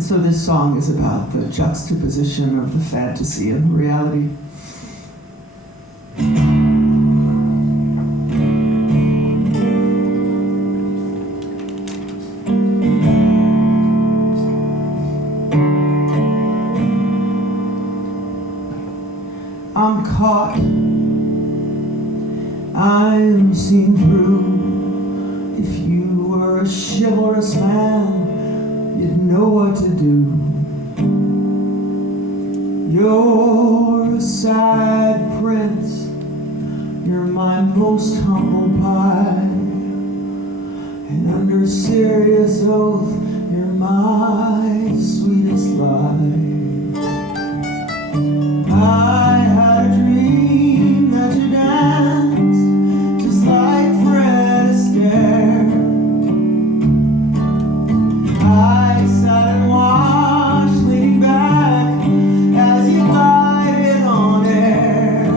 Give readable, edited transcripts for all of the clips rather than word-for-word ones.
And so this song is about the juxtaposition of the fantasy and the reality. I'm caught, I'm seen through. If you were a chivalrous man, you'd know what to do. You're a sad prince, you're my most humble pie, and under serious oath, you're my sweetest lie. I had a dream that you danced just like Fred Astaire. I sat and watched, leaning back as you glided on air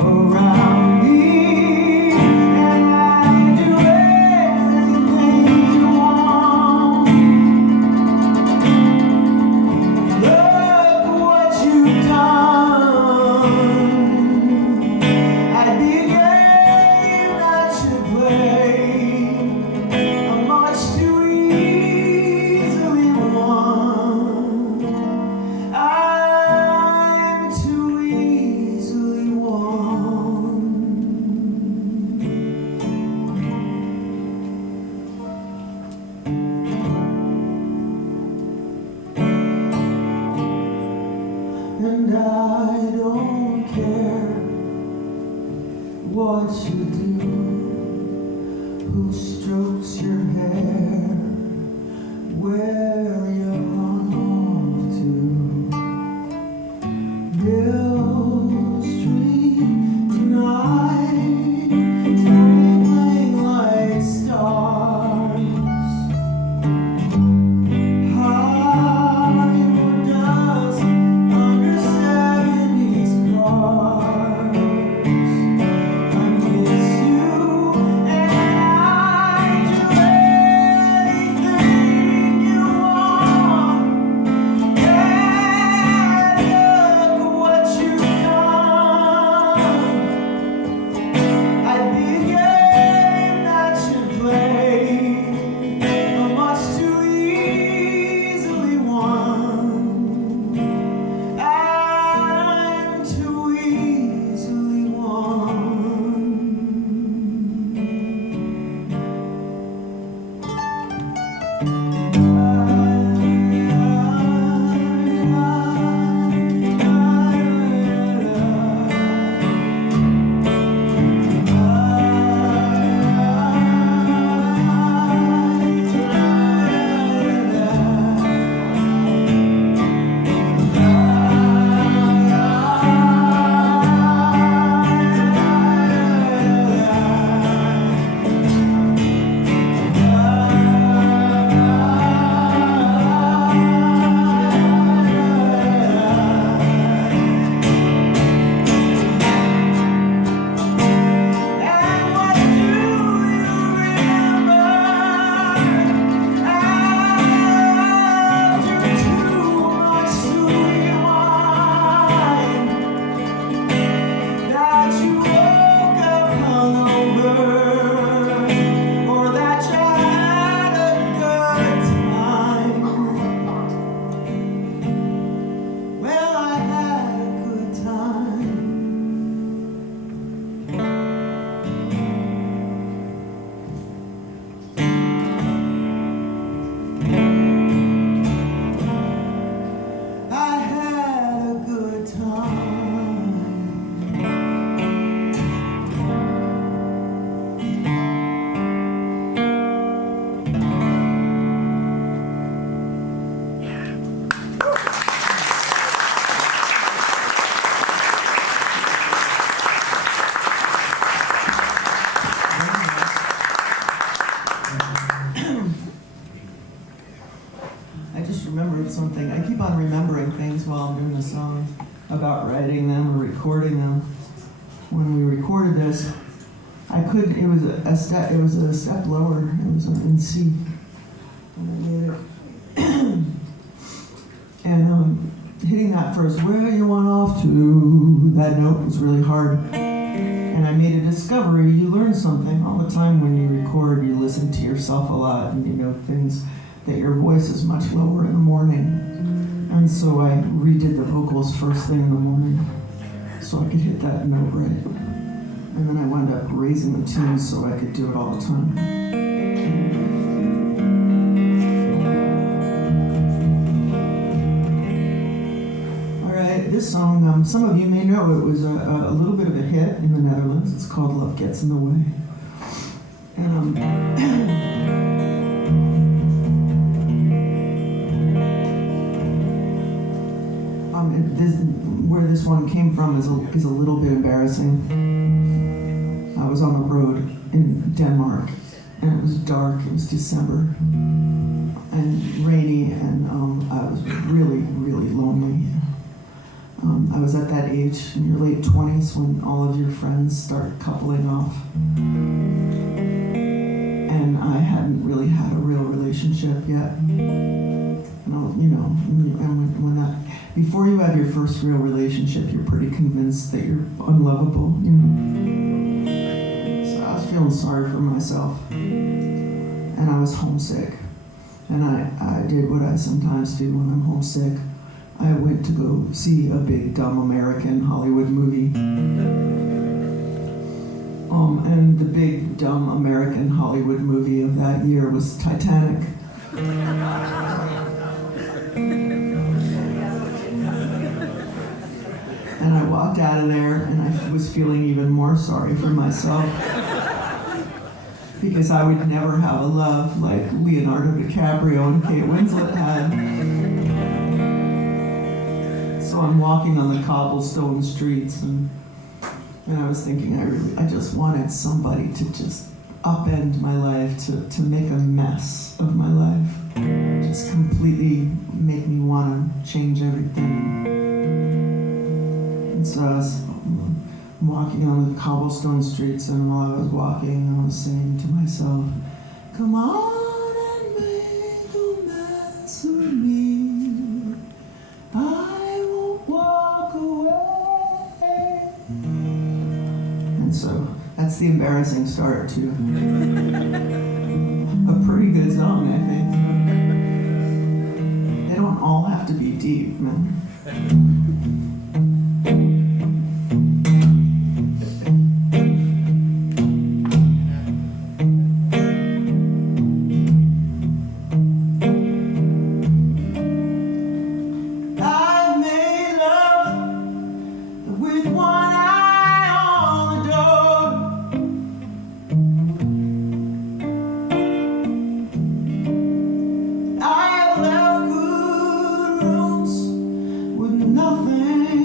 around me, and I do everything you want. Look what you've done. I'd be a game that you play. I'm much too easily won. I'm too easily won. And I don't care what you do, who strokes your hair, where you run off to. Bill Street tonight, twinkling like stars. Hollywood dust under 70s cars. I miss you, and I do anything you want. Yeah, look what you've done. I'd be a game that you play. I'm much too easily won. I'm too easily won. And what do you remember after too much sweet wine? That you woke up hungover, or that you had a good time? Well, I had a good time. I had a good time. I just remembered something. I keep on remembering things while I'm doing the songs, about writing them or recording them. When we recorded this, I couldn't. It was a step. It was a step lower. It was in C. And I made it And hitting that first, where you want off to, that note was really hard. And I made a discovery. You learn something all the time when you record. You listen to yourself a lot, and you know things that your voice is much lower in the morning. And so I redid the vocals first thing in the morning so I could hit that note right. And then I wound up raising the tunes so I could do it all the time. All right, this song, some of you may know it was a little bit of a hit in the Netherlands. It's called Love Gets in the Way. And where this one came from is a little bit embarrassing. I was on the road in Denmark, and it was dark. It was December, and rainy, and I was really, really lonely. I was at that age in your late 20s when all of your friends start coupling off, and I hadn't really had a real relationship yet. And when that, before you have your first real relationship, you're pretty convinced that you're unlovable, So I was feeling sorry for myself, and I was homesick. And I did what I sometimes do when I'm homesick. I went to go see a big, dumb American Hollywood movie. And the big, dumb American Hollywood movie of that year was Titanic. And I walked out of there, and I was feeling even more sorry for myself. Because I would never have a love like Leonardo DiCaprio and Kate Winslet had. So I'm walking on the cobblestone streets, and I was thinking, I just wanted somebody to just upend my life, to make a mess of my life. Just completely make me want to change everything. And so I was walking on the cobblestone streets, and while I was walking, I was singing to myself, come on and make a mess of me. I won't walk away. And so that's the embarrassing start to a pretty good song, I think. They don't all have to be deep, man. Nothing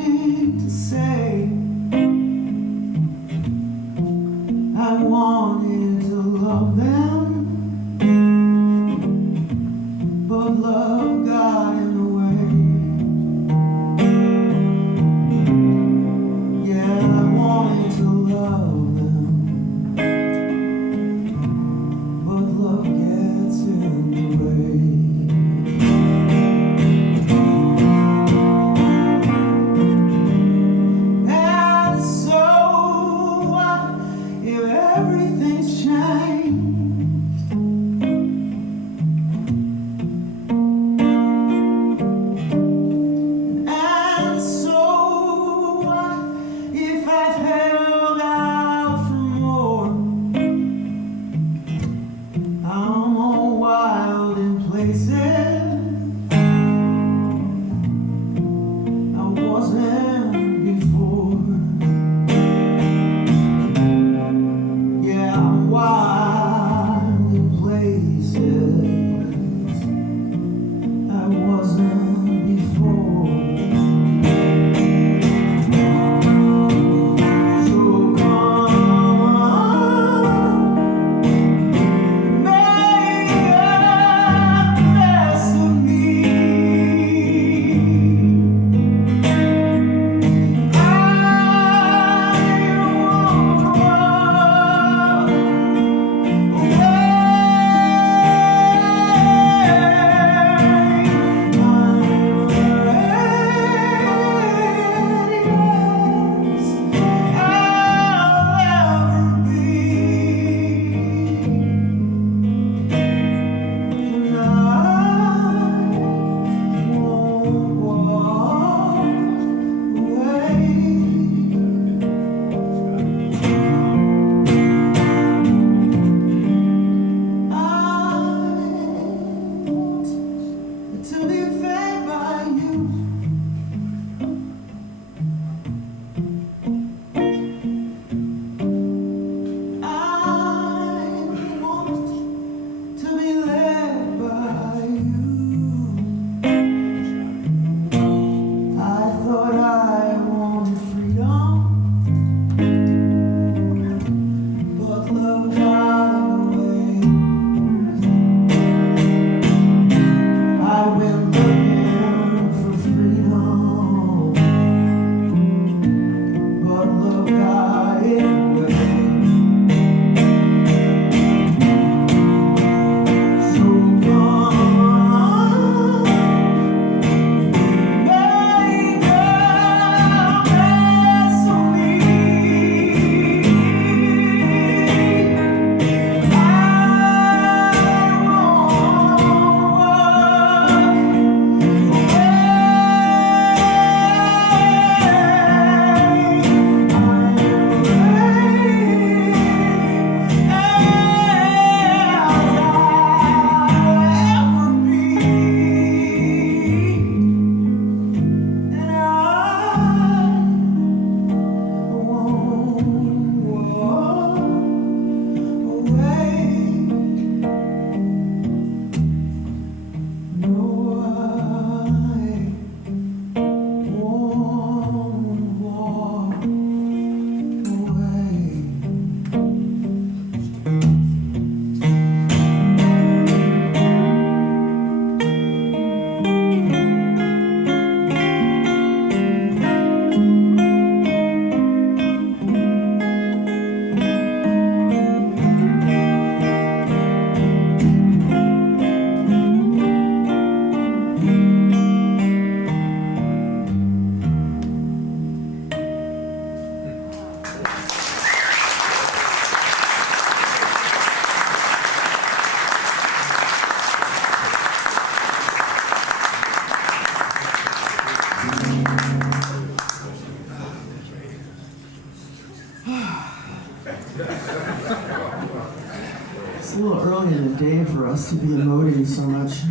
us to be emoting so much.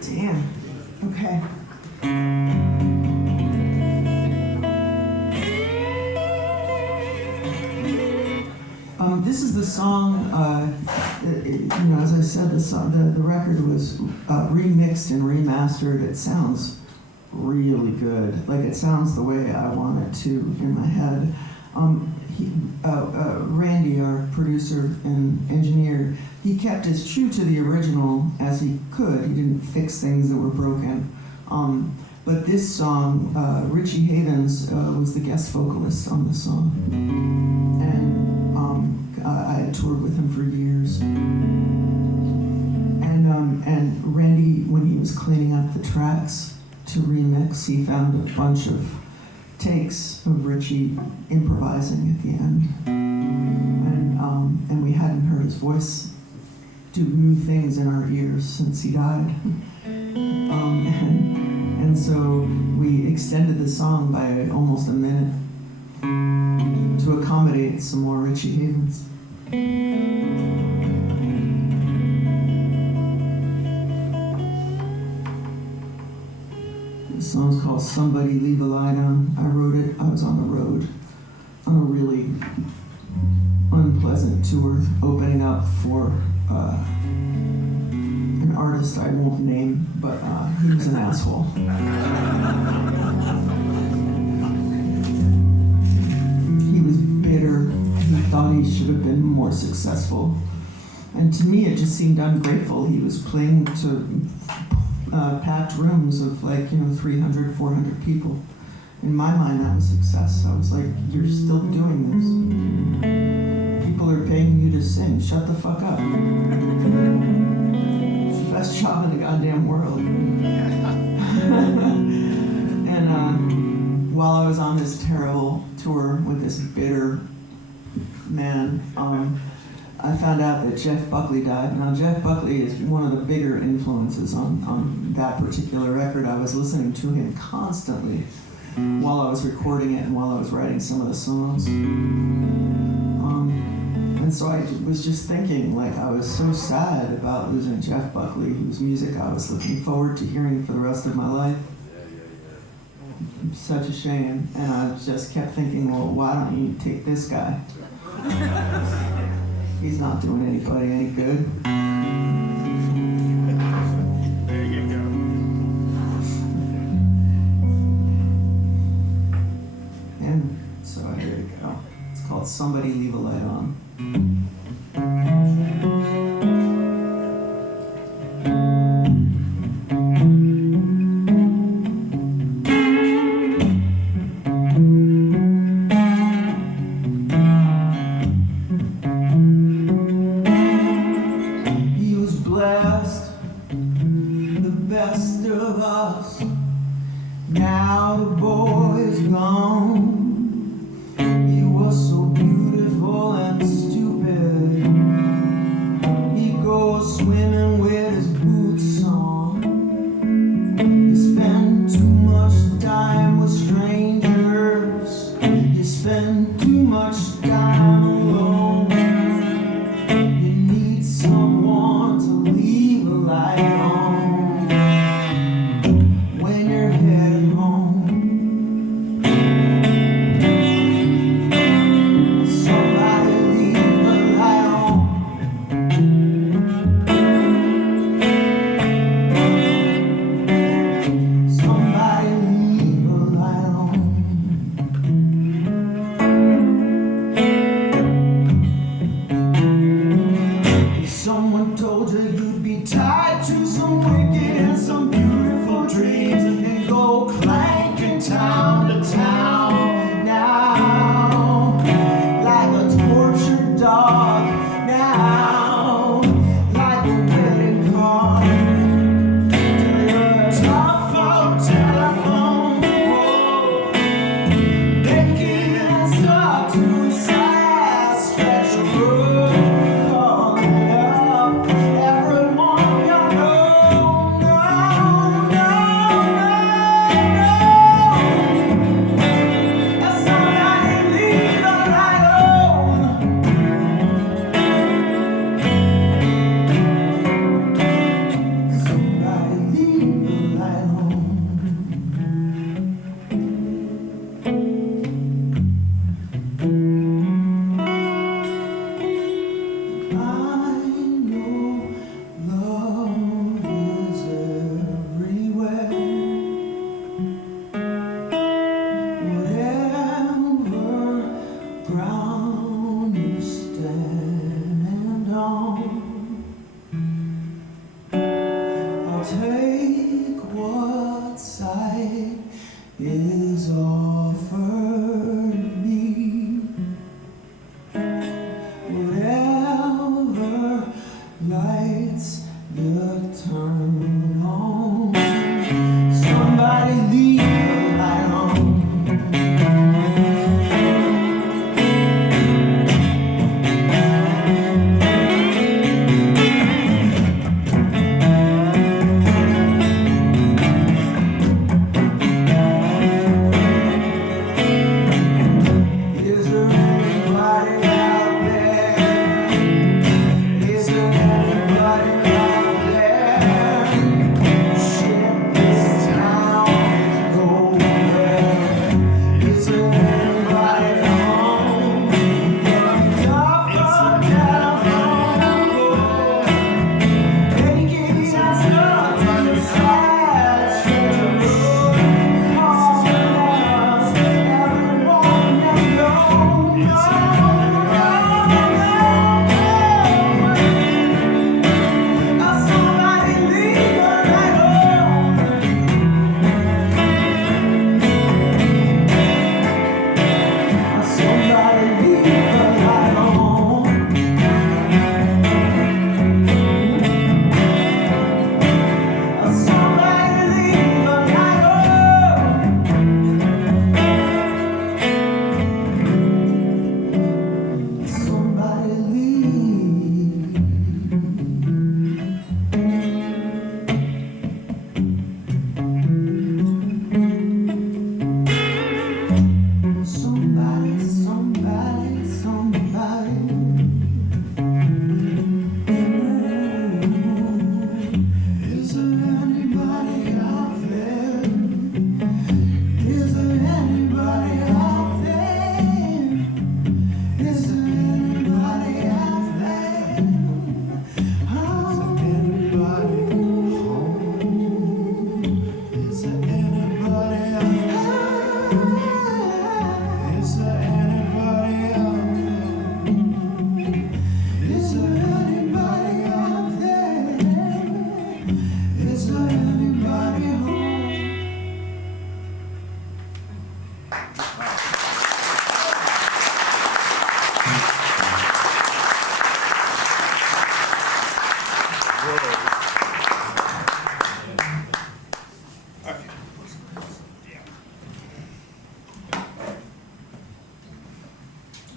Damn. Okay. This is the song, as I said, the record was remixed and remastered. It sounds really good. Like, it sounds the way I want it to in my head. Randy, our producer and engineer, he kept as true to the original as he could. He didn't fix things that were broken. But this song, Richie Havens was the guest vocalist on the song. And I had toured with him for years. And Randy, when he was cleaning up the tracks to remix, he found a bunch of takes of Richie improvising at the end. And we hadn't heard his voice do new things in our ears since he died. And so we extended the song by almost a minute to accommodate some more Richie Havens. The song's called Somebody Leave a Light On. I wrote it, I was on the road on a really unpleasant tour, opening up for an artist I won't name, but he was an asshole. He was bitter. He thought he should have been more successful. And to me, it just seemed ungrateful. He was playing to packed rooms of 300, 400 people. In my mind, that was success. I was like, you're still doing this. People are paying you to sing. Shut the fuck up. It's the best job in the goddamn world. And while I was on this terrible tour with this bitter man, I found out that Jeff Buckley died. Now, Jeff Buckley is one of the bigger influences on that particular record. I was listening to him constantly while I was recording it and while I was writing some of the songs. And so I was just thinking, I was so sad about losing Jeff Buckley, whose music I was looking forward to hearing for the rest of my life. Such a shame. And I just kept thinking, well, why don't you take this guy? He's not doing anybody any good. There you go. And so here we go. It's called Somebody Leave a Light On.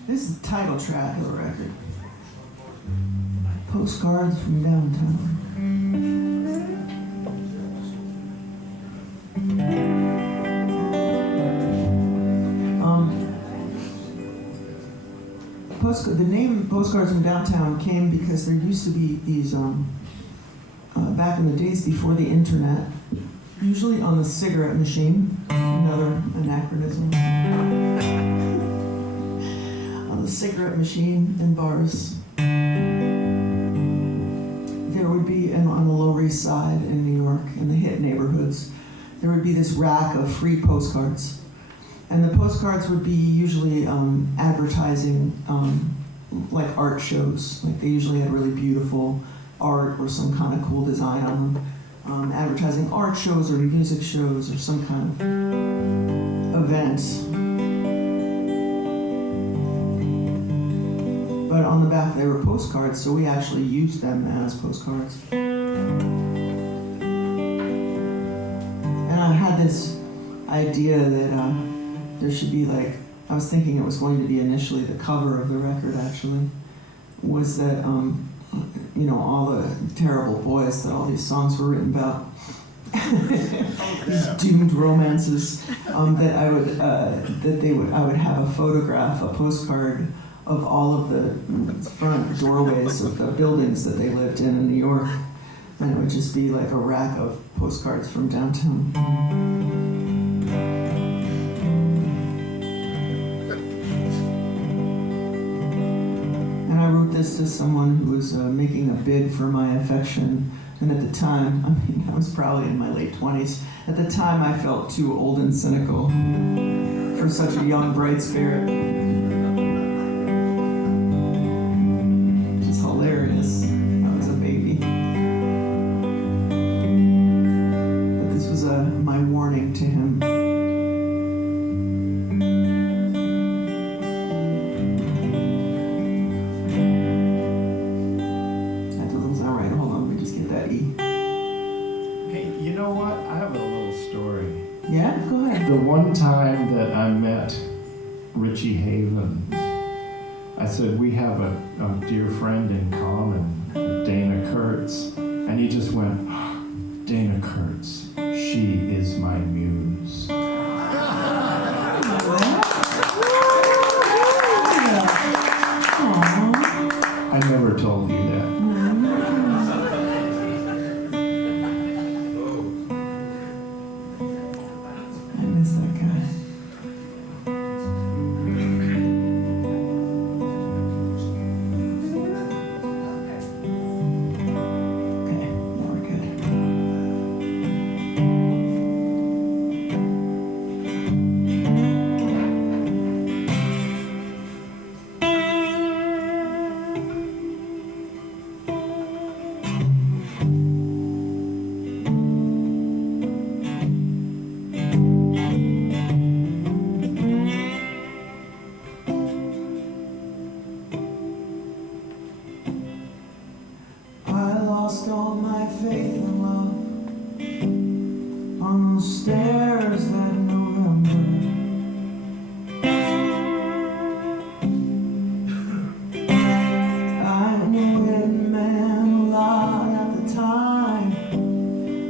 This is the title track of the record. Postcards from Downtown. The name Postcards from Downtown came because there used to be these, back in the days before the internet, usually on the cigarette machine, another anachronism. On the cigarette machine in bars, there would be, and on the Lower East Side in New York, in the hit neighborhoods, there would be this rack of free postcards. And the postcards would be usually advertising like art shows. Like they usually had really beautiful art or some kind of cool design on them. Advertising art shows or music shows or some kind of event. But on the back they were postcards, so we actually used them as postcards. And I had this idea that there should be like, I was thinking it was going to be initially the cover of the record actually, was that, all the terrible boys that all these songs were written about, these doomed romances, that I would have a photograph, a postcard of all of the front doorways of the buildings that they lived in New York, and it would just be like a rack of postcards from downtown. I wrote this to someone who was making a bid for my affection, and at the time, I was probably in my late 20s, at the time I felt too old and cynical for such a young, bright spirit. Which is hilarious. I was a baby. But this was my warning to him. Yeah, go ahead. The one time that I met Richie Havens, I said, we have a dear friend in common, Dayna Kurtz. And he just went, Dayna Kurtz, she is my muse. I never told you that. All my faith and love on those stairs that November. I knew it meant a lot at the time.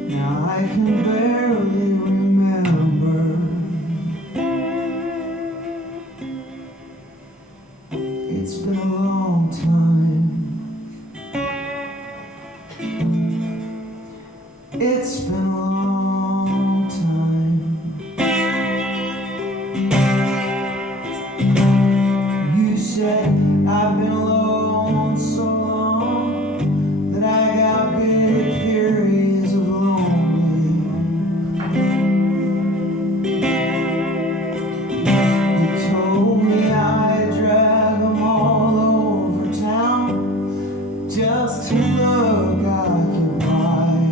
Now I can barely remember. It's been a long time. It's been a long time. You said I've been alone so long that I got big periods of lonely. You told me I'd drag them all over town just to look occupied.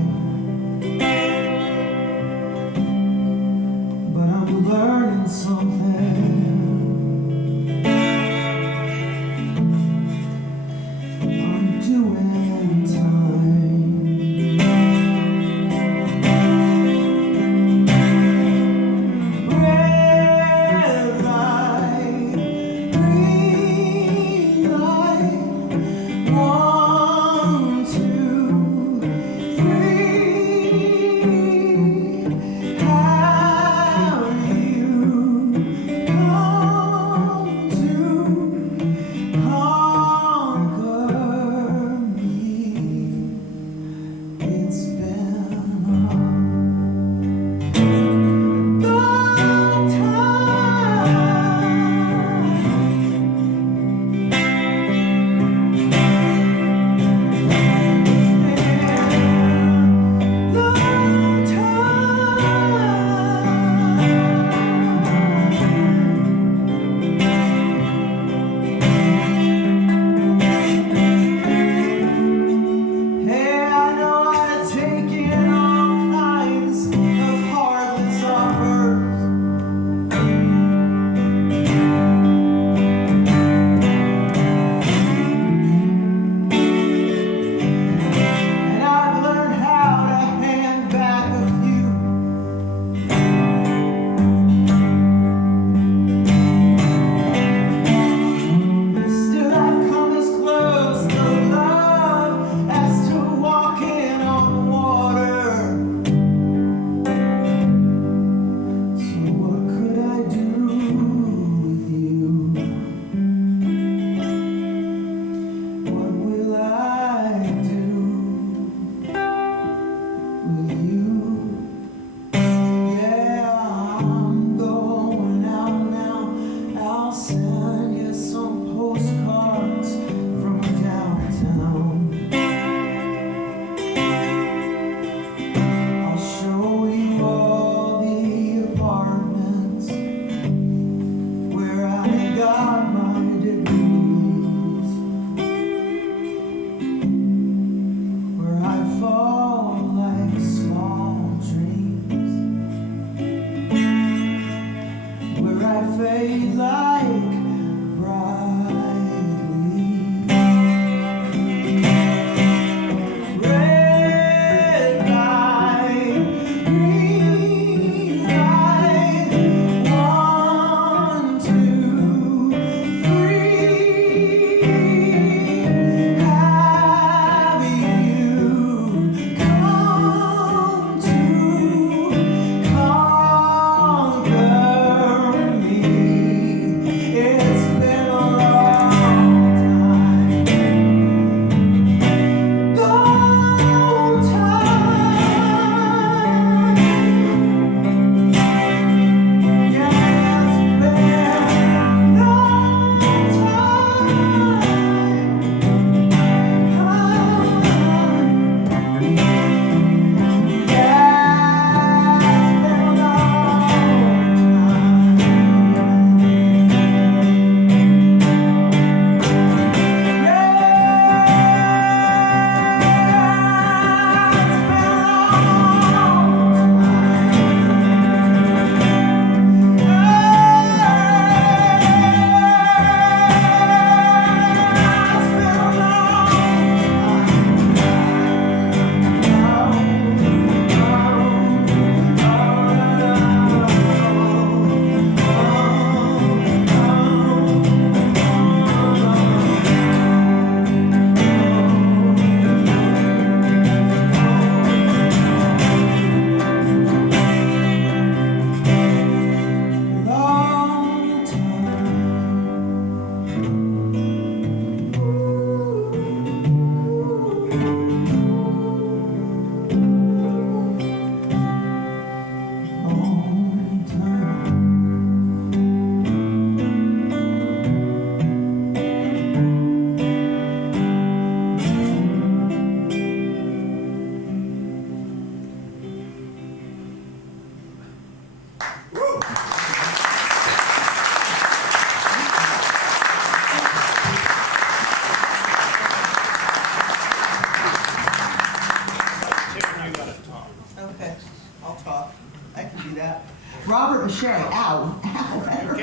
Robert Mache. Ow. Ow. That hurt.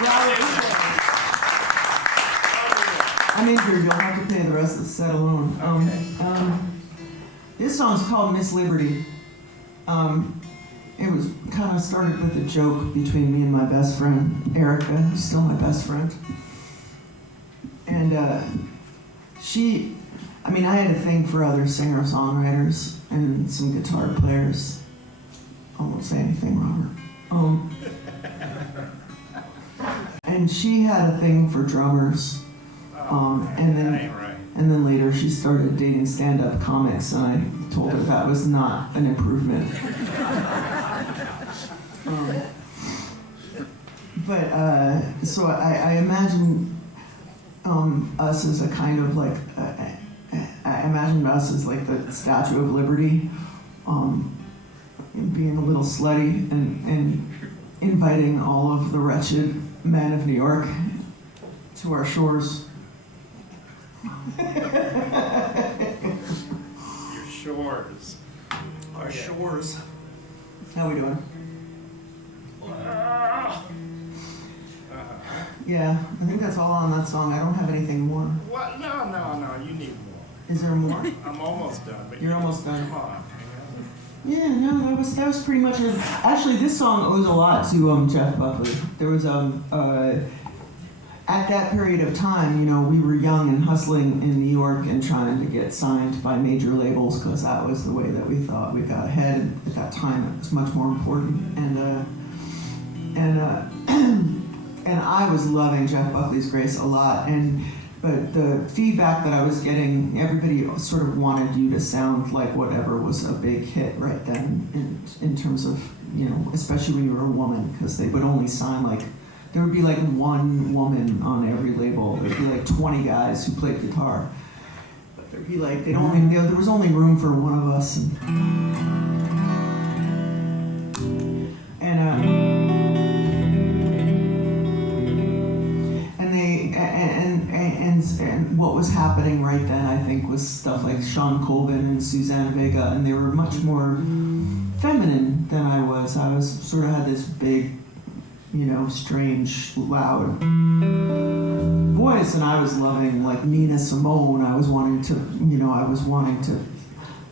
Robert Mache. I'm injured. You'll have to pay the rest of the set alone. This song's called Miss Liberty. It was kind of started with a joke between me and my best friend, Erica, who's still my best friend. And I had a thing for other singer-songwriters and some guitar players. I won't say anything, Robert. And she had a thing for drummers. And then later she started dating stand-up comics, and I told her that was not an improvement. So I imagine us as a kind of like, I imagine us as like the Statue of Liberty, being a little slutty and inviting all of the wretched men of New York to our shores. Your shores. Our shores. How we doing? Yeah, I think that's all on that song. I don't have anything more. What? No. You need more. Is there more? I'm almost done. But You're almost done. Come on. Yeah, no, that was pretty much it. Actually, this song owes a lot to Jeff Buckley. There was at that period of time, we were young and hustling in New York and trying to get signed by major labels because that was the way that we thought we got ahead. And at that time, it was much more important. And I was loving Jeff Buckley's Grace a lot. But the feedback that I was getting, everybody sort of wanted you to sound like whatever was a big hit right then, in terms of, especially when you were a woman, because they would only sign there would be one woman on every label. There'd be 20 guys who played guitar. But there'd be there was only room for one of us. And what was happening right then, I think, was stuff like Sean Colvin and Suzanne Vega, and they were much more feminine than I was. I was sort of had this big, strange, loud voice, and I was loving Nina Simone. I was wanting to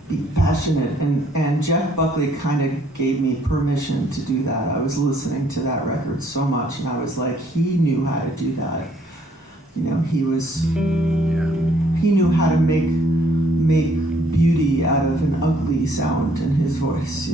be passionate, and Jeff Buckley kind of gave me permission to do that. I was listening to that record so much, and I was like, he knew how to do that. He knew how to make beauty out of an ugly sound in his voice.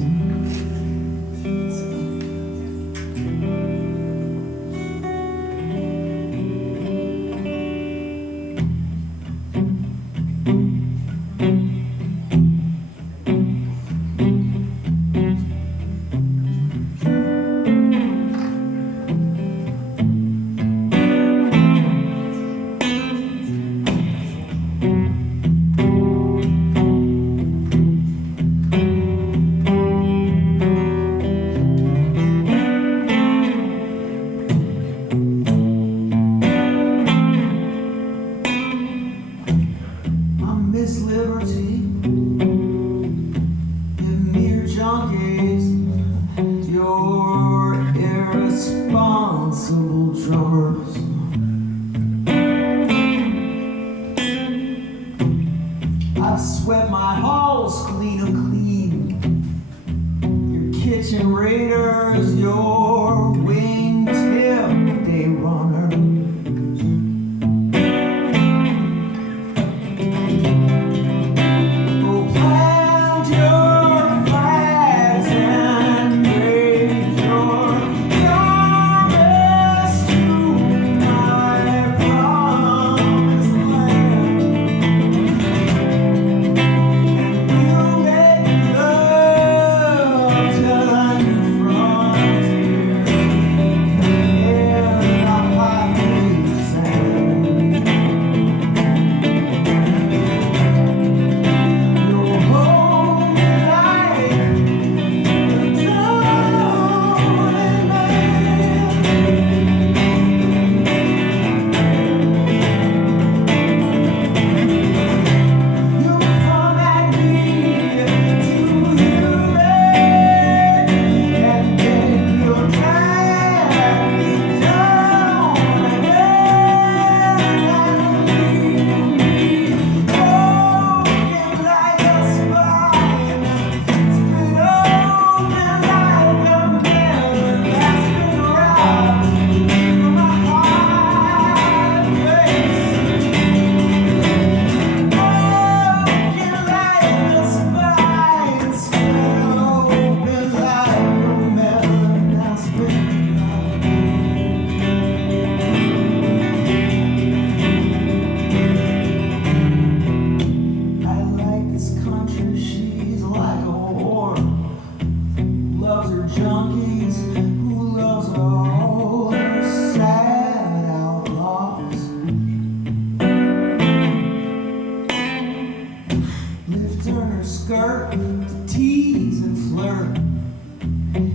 skirt to tease and flirt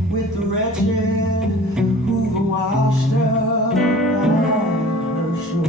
with the wretched who've washed up on her shores.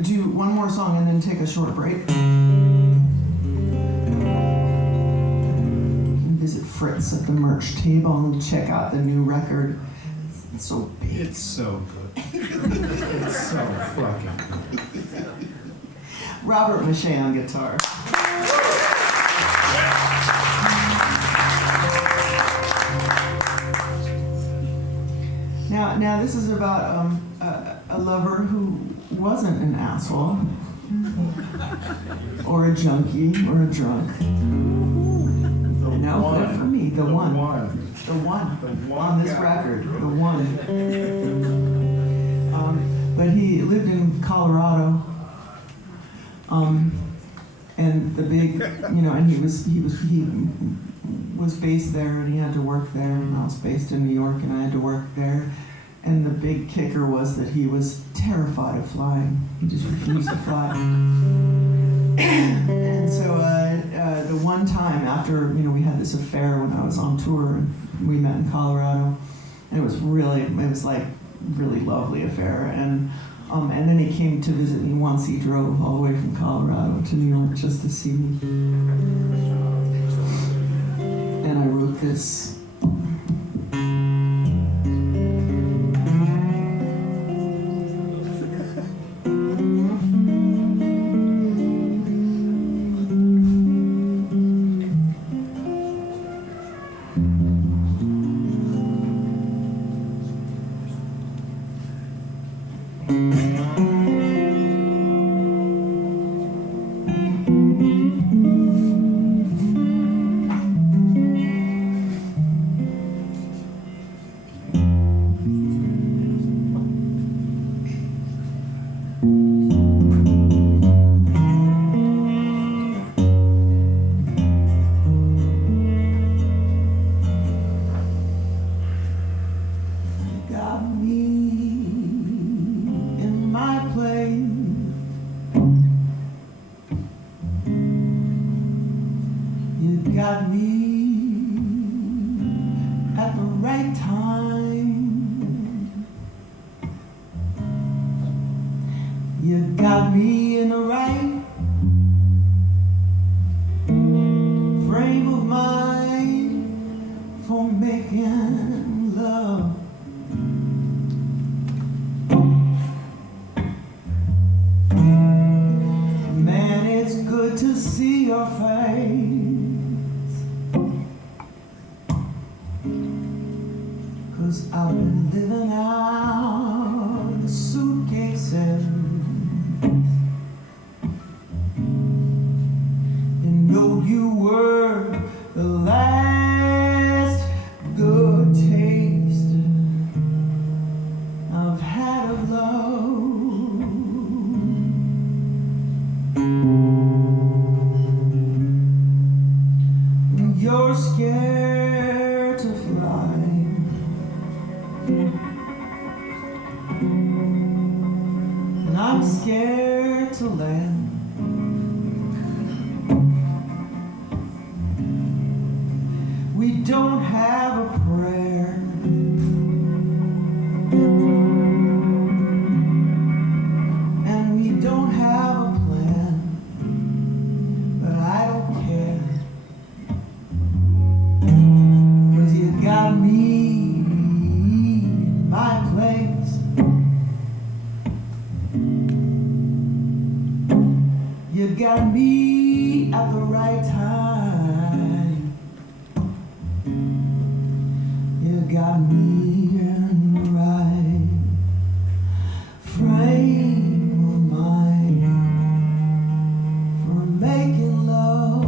Do one more song and then take a short break. You can visit Fritz at the merch table and check out the new record. It's so big. It's so good. It's so fucking good. Robert Mache on guitar. Now this is about a lover who wasn't an asshole, or a junkie, or a drunk. No, not for me. The one on this record. The one. But he lived in Colorado. And the big, and he was based there, and he had to work there. And I was based in New York, and I had to work there. And the big kicker was that he was terrified of flying. He just refused to fly. And so the one time after, we had this affair when I was on tour, and we met in Colorado, and it was like really lovely affair. And then he came to visit me once. He drove all the way from Colorado to New York just to see me. And I wrote this. to see your face, 'cause I've been living out the suitcases. You know you were the last good taste I've had of love. You're scared to fly, and I'm scared to land. We don't have a prayer, and we don't have a plan, but I don't care. You got me in my place. You got me at the right time. You got me in the right frame of mind for making love.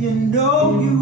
You know you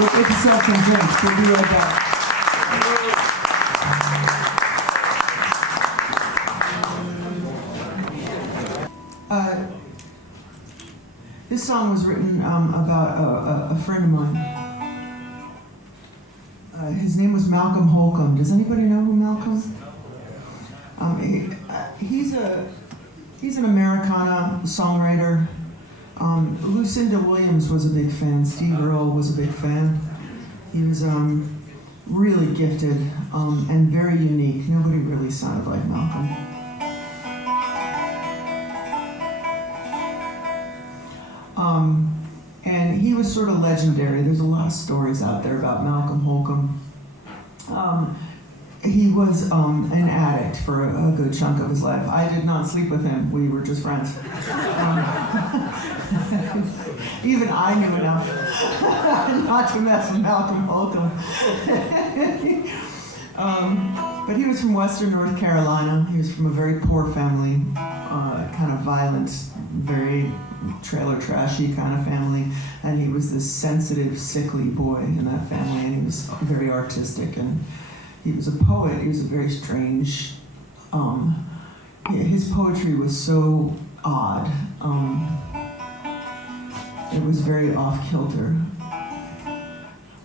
Go get yourself some drinks. We'll be right back. This song was written about a friend of mine. His name was Malcolm Holcomb. Does anybody know who Malcolm? He's an Americana songwriter. Lucinda Williams was a big fan. Steve Earle was a big fan. He was really gifted and very unique. Nobody really sounded like Malcolm. And he was sort of legendary. There's a lot of stories out there about Malcolm Holcomb. He was an addict for a good chunk of his life. I did not sleep with him. We were just friends. Even I knew enough not to mess with Malcolm Holcomb. But he was from Western North Carolina. He was from a very poor family, kind of violent, very trailer trashy kind of family. And he was this sensitive, sickly boy in that family, and he was very artistic, and he was a poet. He was a very strange, his poetry was so odd. It was very off-kilter.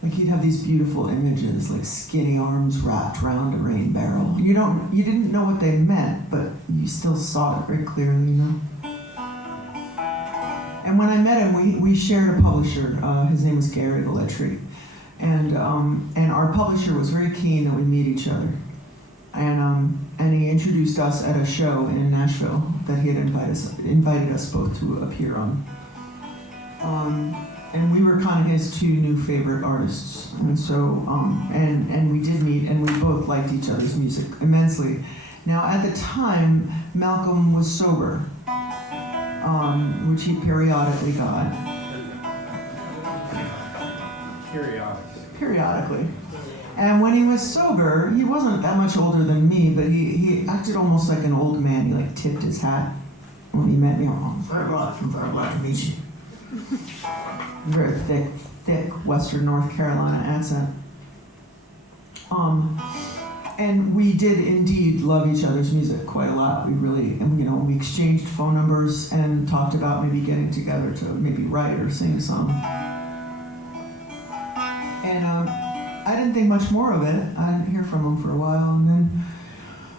Like he'd have these beautiful images, like skinny arms wrapped around a rain barrel. You didn't know what they meant, but you still saw it very clearly, you know? And when I met him, we shared a publisher. His name was Gary Velletri. And our publisher was very keen that we meet each other. And he introduced us at a show in Nashville that he had invited us both to appear on. And we were kind of his two new favorite artists. And so, and we did meet, and we both liked each other's music immensely. Now, at the time, Malcolm was sober, which he periodically got. Periodically. And when he was sober, he wasn't that much older than me, but he acted almost like an old man. He like tipped his hat when he met me. I'm very glad to meet you. Very thick Western North Carolina accent. And we did indeed love each other's music quite a lot. We really, we exchanged phone numbers and talked about maybe getting together to maybe write or sing a song. And I didn't think much more of it. I didn't hear from him for a while. And then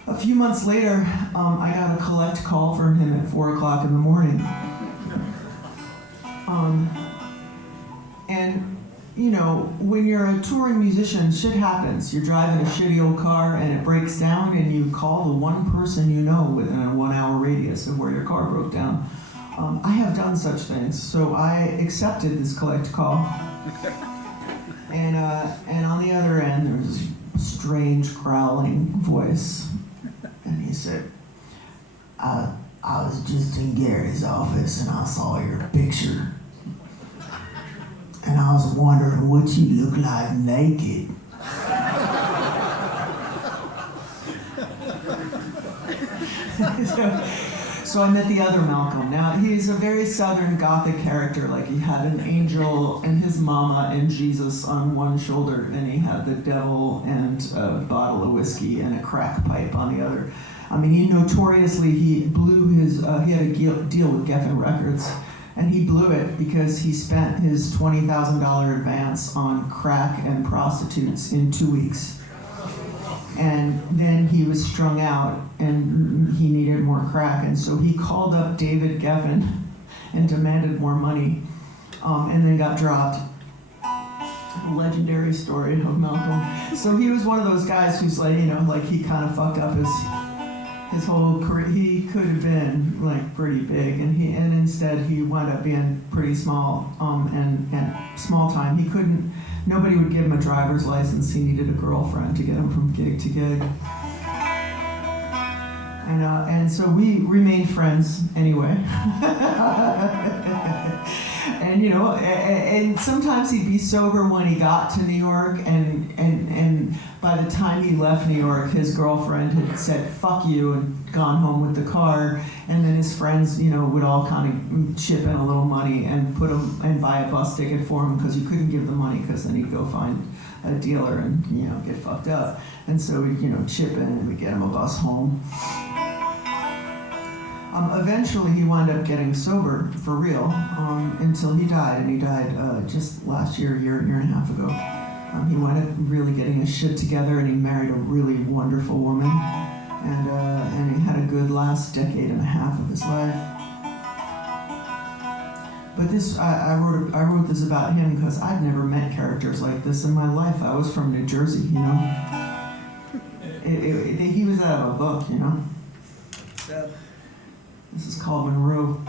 a few months later, I got a collect call from him at 4 o'clock in the morning. And when you're a touring musician, shit happens. You're driving a shitty old car and it breaks down, and you call the one person you know within a 1 hour radius of where your car broke down. I have done such things, so I accepted this collect call. And on the other end, there was a strange growling voice, and he said, I was just in Gary's office and I saw your picture. And I was wondering what you look like naked. So I met the other Malcolm. Now, he's a very Southern Gothic character. Like, he had an angel and his mama and Jesus on one shoulder, and he had the devil and a bottle of whiskey and a crack pipe on the other. I mean, he blew his, he had a deal with Geffen Records. And he blew it because he spent his $20,000 advance on crack and prostitutes in 2 weeks. And then he was strung out and he needed more crack. And so he called up David Geffen and demanded more money, and then got dropped. Legendary story of Malcolm. So he was one of those guys who's like, he kind of fucked up his whole career. He could have been like pretty big, and instead he wound up being pretty small, and small time. Nobody would give him a driver's license. He needed a girlfriend to get him from gig to gig. And so we remained friends anyway. And you know, and sometimes he'd be sober when he got to New York, and by the time he left New York, his girlfriend had said "fuck you" and gone home with the car, and then his friends, you know, would all kind of chip in a little money and put him and buy a bus ticket for him, because you couldn't give the money because then he'd go find a dealer and, you know, get fucked up. And so we'd, you know, chip in and we'd get him a bus home. Eventually, he wound up getting sober for real until he died, and he died just last year, year and a half ago. He wound up really getting his shit together, and he married a really wonderful woman, and he had a good last decade and a half of his life. But this, I wrote this about him because I'd never met characters like this in my life. I was from New Jersey, you know. He was out of a book, you know. This is called Monroe.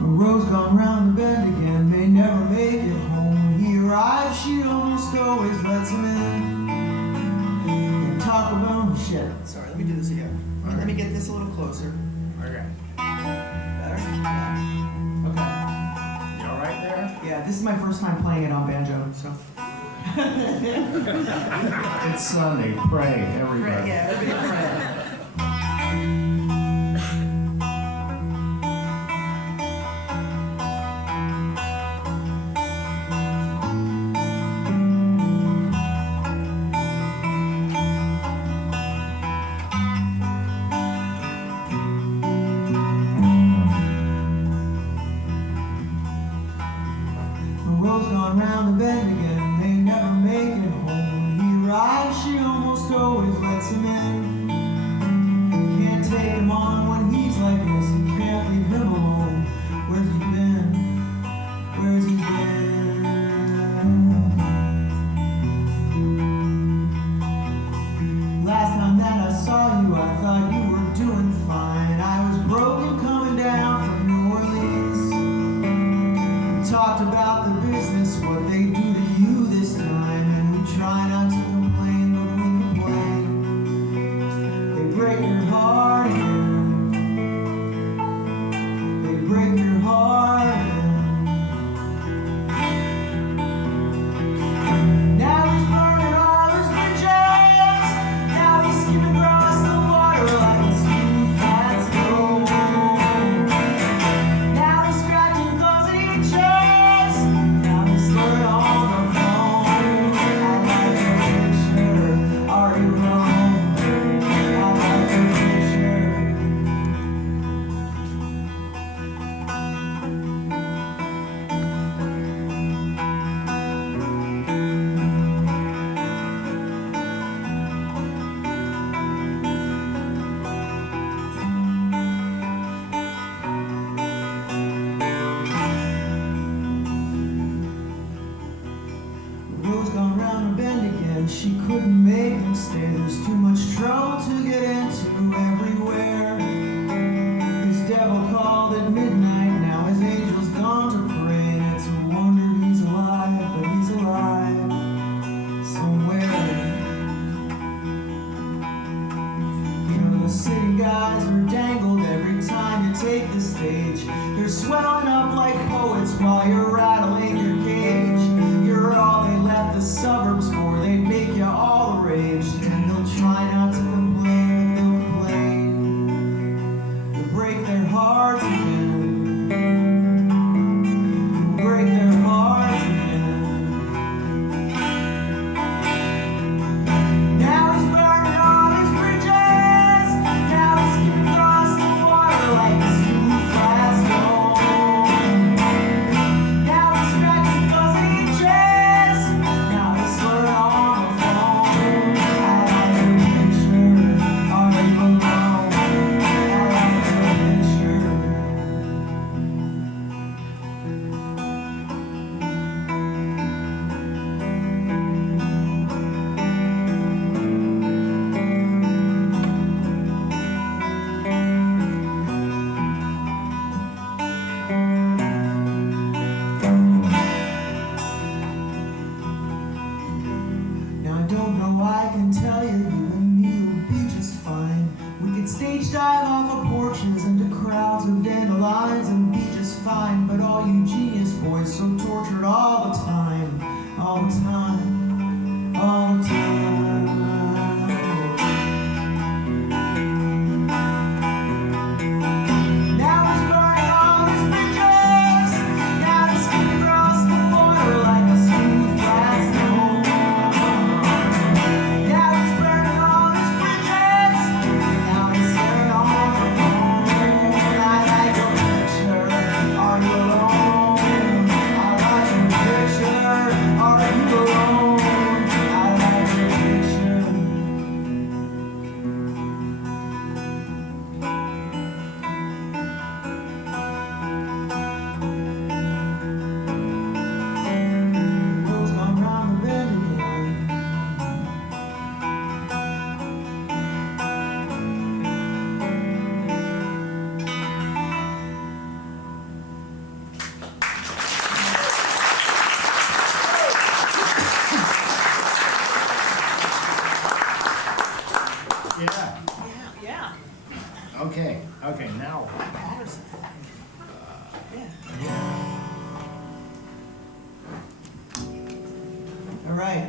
Monroe's gone round the bend again, may never make it home. When he arrives, she almost always lets him in. And talk about shit. Sorry, let me do this again. Okay. Let me get this a little closer. Okay. Better? Yeah. Okay. You all right there? Yeah, this is my first time playing it on banjo, so. It's Sunday. Pray, everybody. Yeah, everybody pray. Monroe's gone round the bend again, they never make it home. When he arrives, she almost always lets him in. Can't take him on when he's like this, you can't leave him alone. Where's he been? Where's he been? Last time that I saw you, I thought you were doing fine. I was broken coming down from New Orleans. We talked about the business, what they do to you this time, and we try not to complain, but we complain. They break your heart again. They break your heart again. Now he's burning all his bridges. Now he's skipping across the water like a smooth fat stone. Now he's scratching close at each chest. Now he's slurring on boys so tortured all the time, all the time, all the time. Now he's burning all his bridges. Now he's skipping across the border like a smooth flat stone. Now he's burning all his bridges. Now he's staring on the phone. I like your picture. Are you alone? I like your picture. Are you alone? I like your picture. World's gone round the bend again. Yeah. Yeah. Okay. Now. Patterson. All right.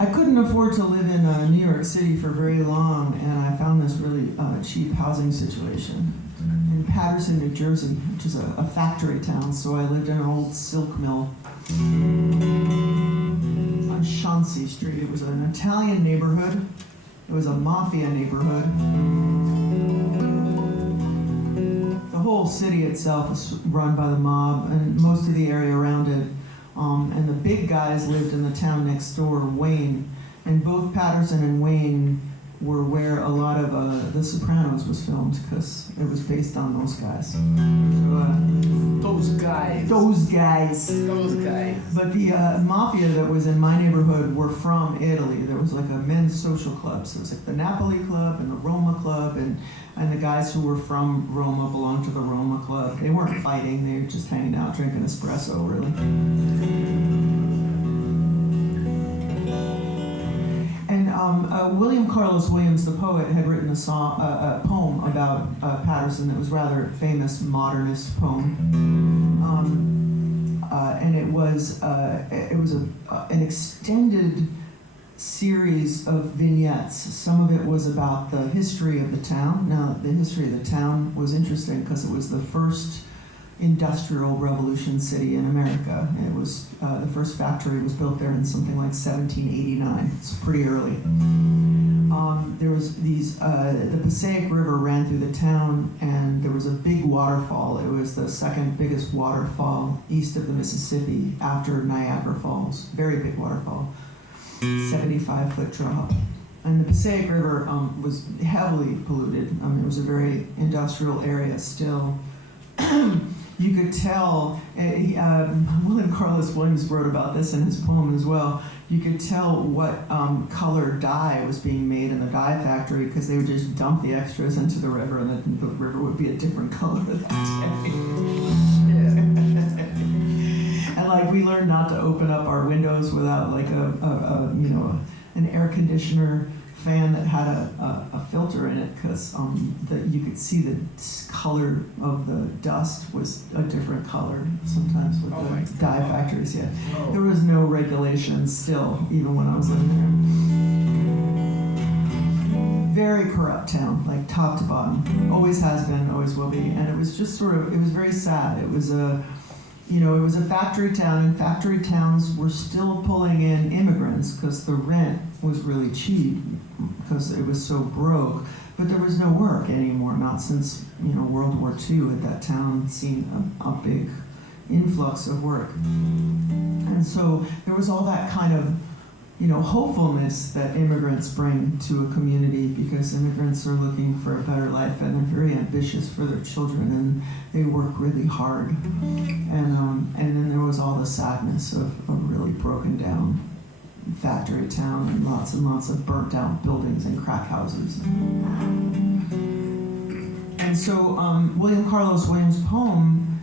I couldn't afford to live in New York City for very long, and I found this really cheap housing situation in Paterson, New Jersey, which is a factory town. So I lived in an old silk mill on Chauncey Street. It was an Italian neighborhood. It was a mafia neighborhood. The whole city itself was run by the mob, and most of the area around it. And the big guys lived in the town next door, Wayne. And both Paterson and Wayne were where a lot of The Sopranos was filmed, because it was based on those guys. So, Those guys. those guys. Those guys. But the mafia that was in my neighborhood were from Italy. There was like a men's social club. So it was like the Napoli Club and the Roma Club, and the guys who were from Roma belonged to the Roma Club. They weren't fighting, they were just hanging out, drinking espresso, really. And William Carlos Williams, the poet, had written a poem about Paterson that was rather famous modernist poem. And it was an extended series of vignettes. Some of it was about the history of the town. Now, the history of the town was interesting because it was the first industrial revolution city in America. It was the first factory was built there in something like 1789. It's pretty early. There was the Passaic River ran through the town, and there was a big waterfall. It was the second biggest waterfall east of the Mississippi after Niagara Falls. Very big waterfall, 75-foot drop. And the Passaic River was heavily polluted. It was a very industrial area still. You could tell, William Carlos Williams wrote about this in his poem as well. You could tell what color dye was being made in the dye factory because they would just dump the extras into the river, and the river would be a different color that day. And like we learned not to open up our windows without like an air conditioner fan that had a filter in it, because you could see the color of the dust was a different color sometimes with the dye factories. Yeah, there was no regulations still, even when I was living there. Very corrupt town, like top to bottom. Always has been, always will be. And it was just it was very sad. It was it was a factory town, and factory towns were still pulling in immigrants because the rent was really cheap because it was so broke. But there was no work anymore, not since World War II had that town seen a big influx of work. And so there was all that kind of hopefulness that immigrants bring to a community, because immigrants are looking for a better life, and they're very ambitious for their children, and they work really hard. And then there was all the sadness of a really broken down factory town, and lots of burnt out buildings and crack houses. And so William Carlos Williams' poem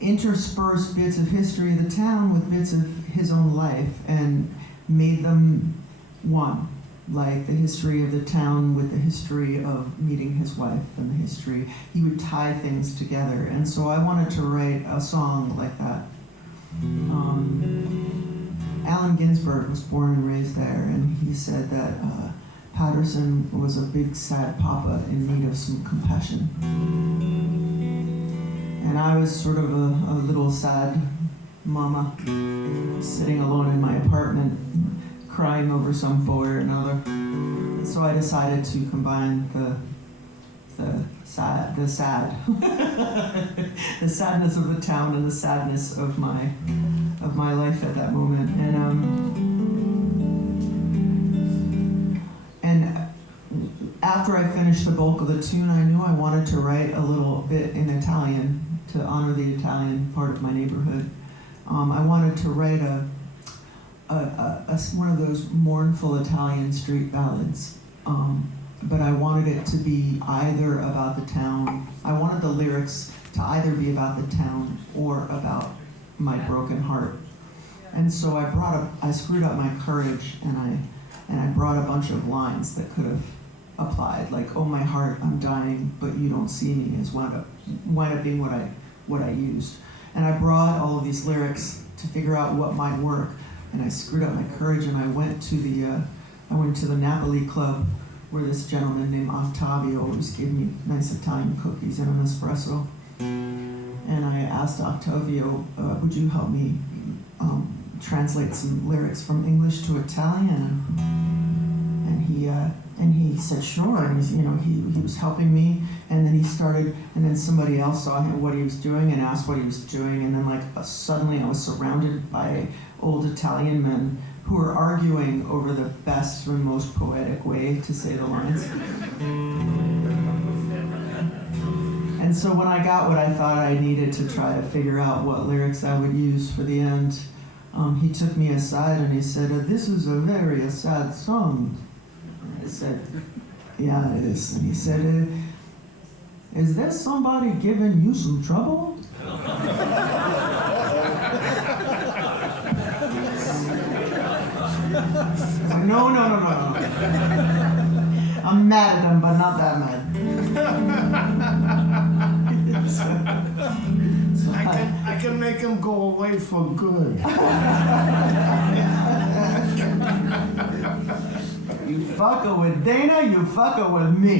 interspersed bits of history of the town with bits of his own life and made them one. like the history of the town with the history of meeting his wife and the history. He would tie things together, and so I wanted to write a song like that. Allen Ginsberg was born and raised there, and he said that Patterson was a big sad papa in need of some compassion. And I was sort of a little sad mama sitting alone in my apartment crying over some boy or another. So I decided to combine the sadness of the town and the sadness of my life at that moment. And after I finished the bulk of the tune, I knew I wanted to write a little bit in Italian to honor the Italian part of my neighborhood. I wanted to write one of those mournful Italian street ballads, but I wanted it to be either about the town. I wanted the lyrics to either be about the town or about my broken heart. And so I screwed up my courage, and I brought a bunch of lines that could have applied, like, "Oh my heart, I'm dying, but you don't see me," is wound up being what I used. And I brought all of these lyrics to figure out what might work. And I screwed up my courage, and I went to the Napoli Club, where this gentleman named Octavio always gave me nice Italian cookies and an espresso. And I asked Octavio, would you help me translate some lyrics from English to Italian? And he said sure, and he was helping me. And then he started, and then somebody else saw what he was doing and asked what he was doing, and then suddenly I was surrounded by old Italian men who were arguing over the best and most poetic way to say the lines. And so when I got what I thought I needed to try to figure out what lyrics I would use for the end, he took me aside and he said, "This is a very sad song." And I said, "Yeah, it is." And he said, "Is there somebody giving you some trouble?" No. I'm mad at them, but not that mad. I can make him go away for good. You fuckin' with Dayna, you fuckin' with me.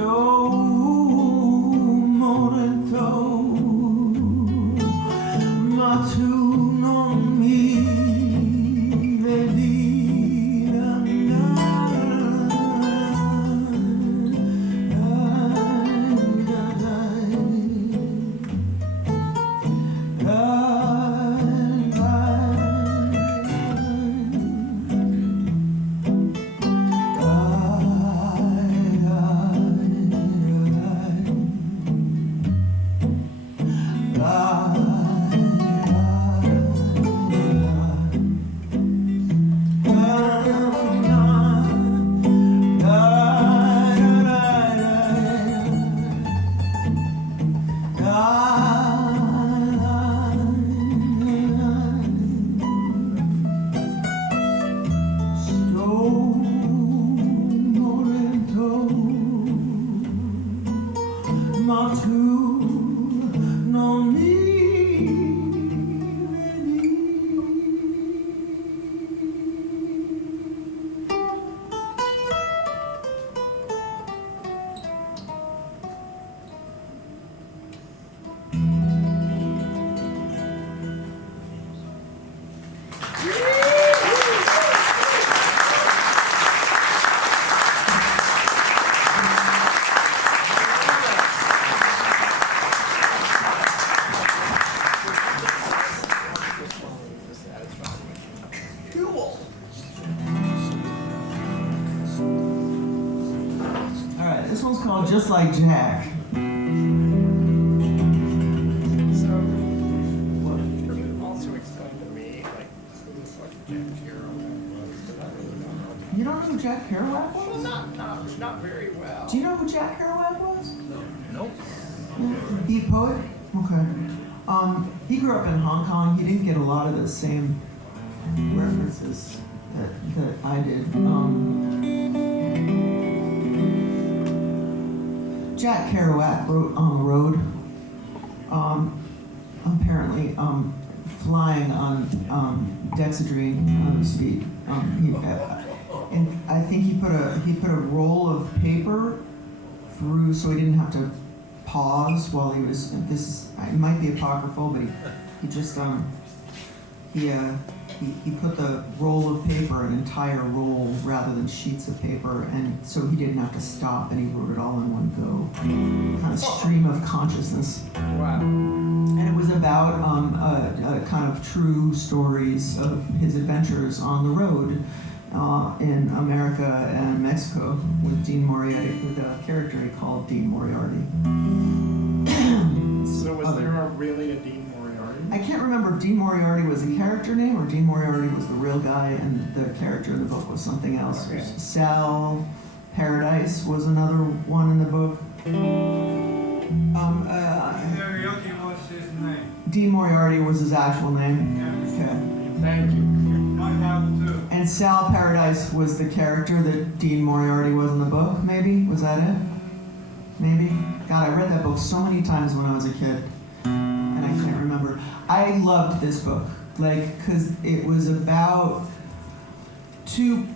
sto morendo, ma tu non mi vedi andare. This one's called Just Like Jack. So, could you also explain to me, like, who Jack Kerouac was? Because I really don't know. You don't know who Jack Kerouac Well, was? not very well. Do you know who Jack Kerouac was? Nope. He a poet? Okay. He grew up in Hong Kong. He didn't get a lot of the same references that I did. Jack Kerouac wrote On the Road. Apparently, flying on Dexedrine speed. And I think he put a roll of paper through so he didn't have to pause while he was. It might be apocryphal, but he just he put the roll of paper, an entire roll, rather than sheets of paper, and so he didn't have to stop, and he wrote it all in one go. Kind of stream of consciousness. Wow. And it was about kind of true stories of his adventures on the road in America and Mexico with Dean Moriarty, with a character he called Dean Moriarty. So was there really a Dean Moriarty? I can't remember if Dean Moriarty was a character name or Dean Moriarty was the real guy and the character in the book was something else. Okay. Sal Paradise was another one in the book. Karaoke was his name. Dean Moriarty was his actual name. Okay. Thank you. My father too. And Sal Paradise was the character that Dean Moriarty was in the book, maybe? Was that it? Maybe? God, I read that book so many times when I was a kid, and I can't remember. I loved this book, because it was about two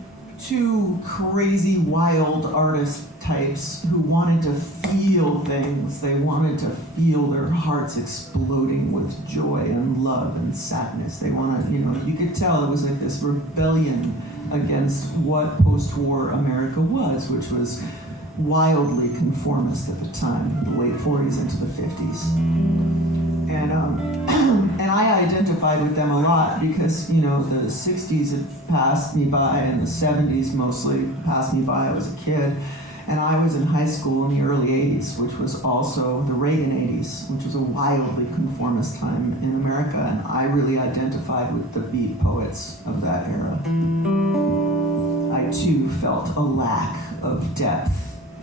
crazy, wild artist types who wanted to feel things. They wanted to feel their hearts exploding with joy and love and sadness. They wanted, you could tell it was like this rebellion against what post-war America was, which was wildly conformist at the time, the late 40s into the 50s. And I identified with them a lot because, the 60s had passed me by and the 70s mostly passed me by. I was a kid. And I was in high school in the early 80s, which was also the Reagan 80s, which was a wildly conformist time in America. And I really identified with the beat poets of that era. I, too, felt a lack of depth.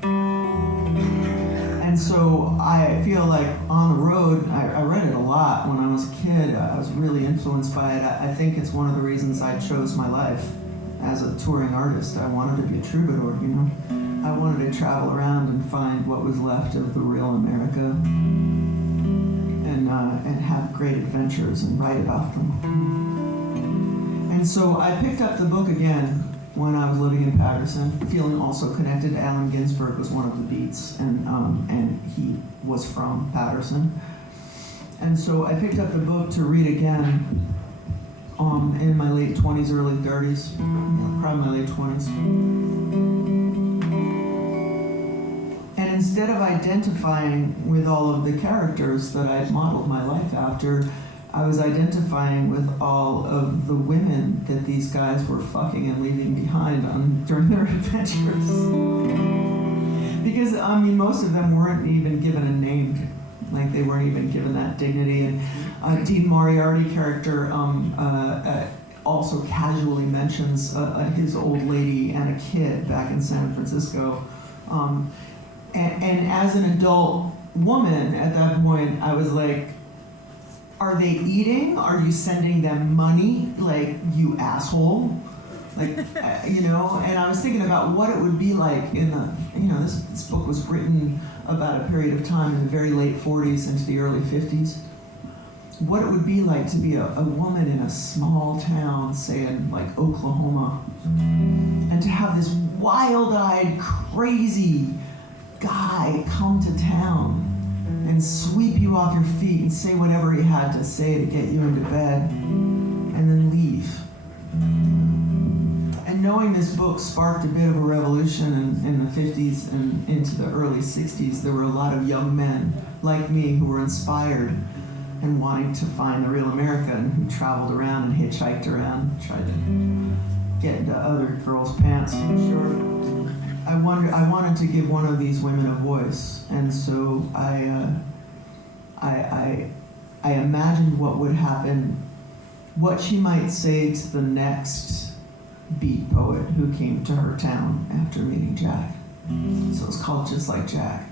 And so I feel like On the Road, I read it a lot when I was a kid. I was really influenced by it. I think it's one of the reasons I chose my life as a touring artist. I wanted to be a troubadour, I wanted to travel around and find what was left of the real America and have great adventures and write about them. And so I picked up the book again when I was living in Patterson, feeling also connected. Allen Ginsberg was one of the beats, and he was from Patterson. And so I picked up the book to read again in my late 20s, early 30s, probably my late 20s. And instead of identifying with all of the characters that I had modeled my life after, I was identifying with all of the women that these guys were fucking and leaving behind during their adventures. Because, I mean, most of them weren't even given a name. Like, they weren't even given that dignity. And Dean Moriarty character also casually mentions his old lady and a kid back in San Francisco. And as an adult woman at that point, I was like, are they eating? Are you sending them money? Like, you asshole. Like, you know, and I was thinking about what it would be like in the, you know, this book was written about a period of time in the very late 40s into the early 50s. What it would be like to be a woman in a small town, say in like Oklahoma, and to have this wild-eyed, crazy guy come to town and sweep you off your feet and say whatever he had to say to get you into bed, and then leave. And knowing this book sparked a bit of a revolution in the 50s and into the early 60s, there were a lot of young men like me who were inspired and wanting to find the real America, and who traveled around and hitchhiked around, tried to get into other girls' pants. Sure. I wanted to give one of these women a voice, and so I imagined what would happen, what she might say to the next beat poet who came to her town after meeting Jack. So it's called Just Like Jack.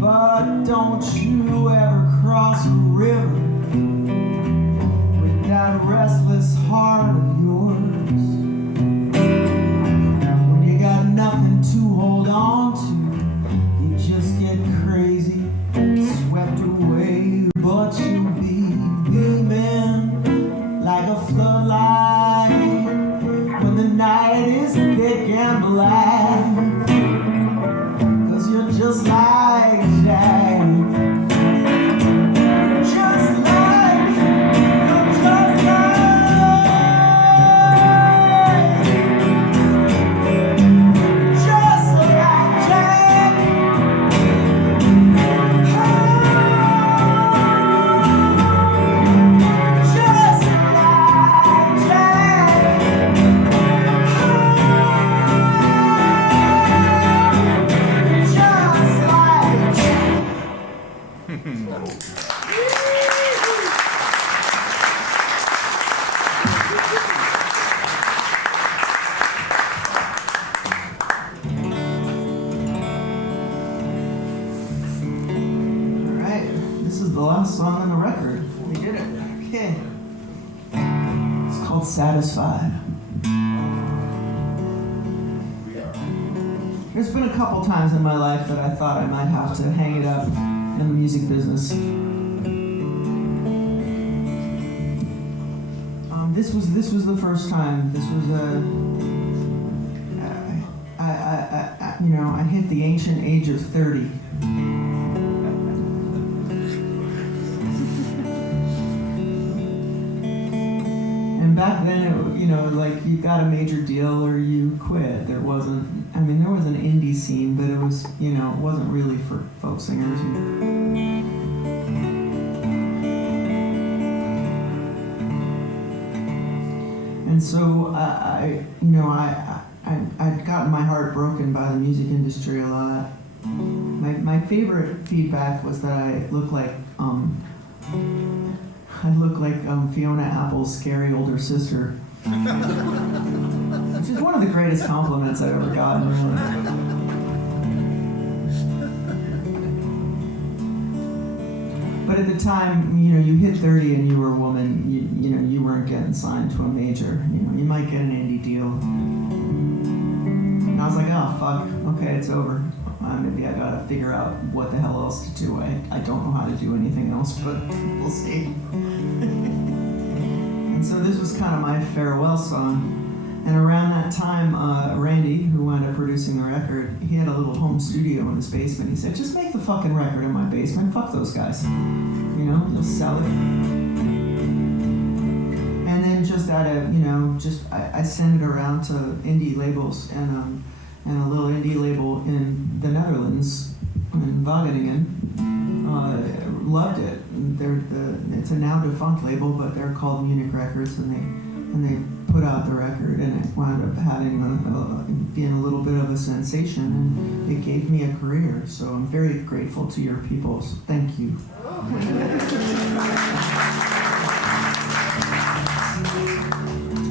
But don't you ever cross a river with that restless heart of yours. When you got nothing to hold on to, you just get crazy, swept away. But you'll be beaming like a floodlight when the night is thick and black. 'Cause you're just like Jack. Just like, you're just like, just like Jack. Just like Jack. Just like Jack. Alright, this is the last song on the record. We did it. Okay. It's called Satisfied. There's been a couple times in my life that I thought I might have to hang it up in the music business. This was the first time. This was I hit the ancient age of 30. And back then, like you got a major deal or you quit. There was an indie scene, but it was, it wasn't really for folk singers. And so I'd gotten my heart broken by the music industry a lot. My favorite feedback was that I looked like Fiona Apple's scary older sister, which is one of the greatest compliments I've ever gotten. Really. But at the time, you hit 30 and you were a woman, you weren't getting signed to a major. You might get an indie deal. And I was like, oh, fuck, okay, it's over. Maybe I gotta figure out what the hell else to do. I don't know how to do anything else, but we'll see. And so this was kind of my farewell song. And around that time, Randy, who wound up producing the record, he had a little home studio in his basement. He said, just make the fucking record in my basement. Fuck those guys. You'll sell it. And then just out of, I sent it around to indie labels and a little indie label in the Netherlands, in Wageningen, loved it. It's a now defunct label, but they're called Munich Records, and they put out the record, and it wound up being a little bit of a sensation, and it gave me a career. So I'm very grateful to your people. So thank you.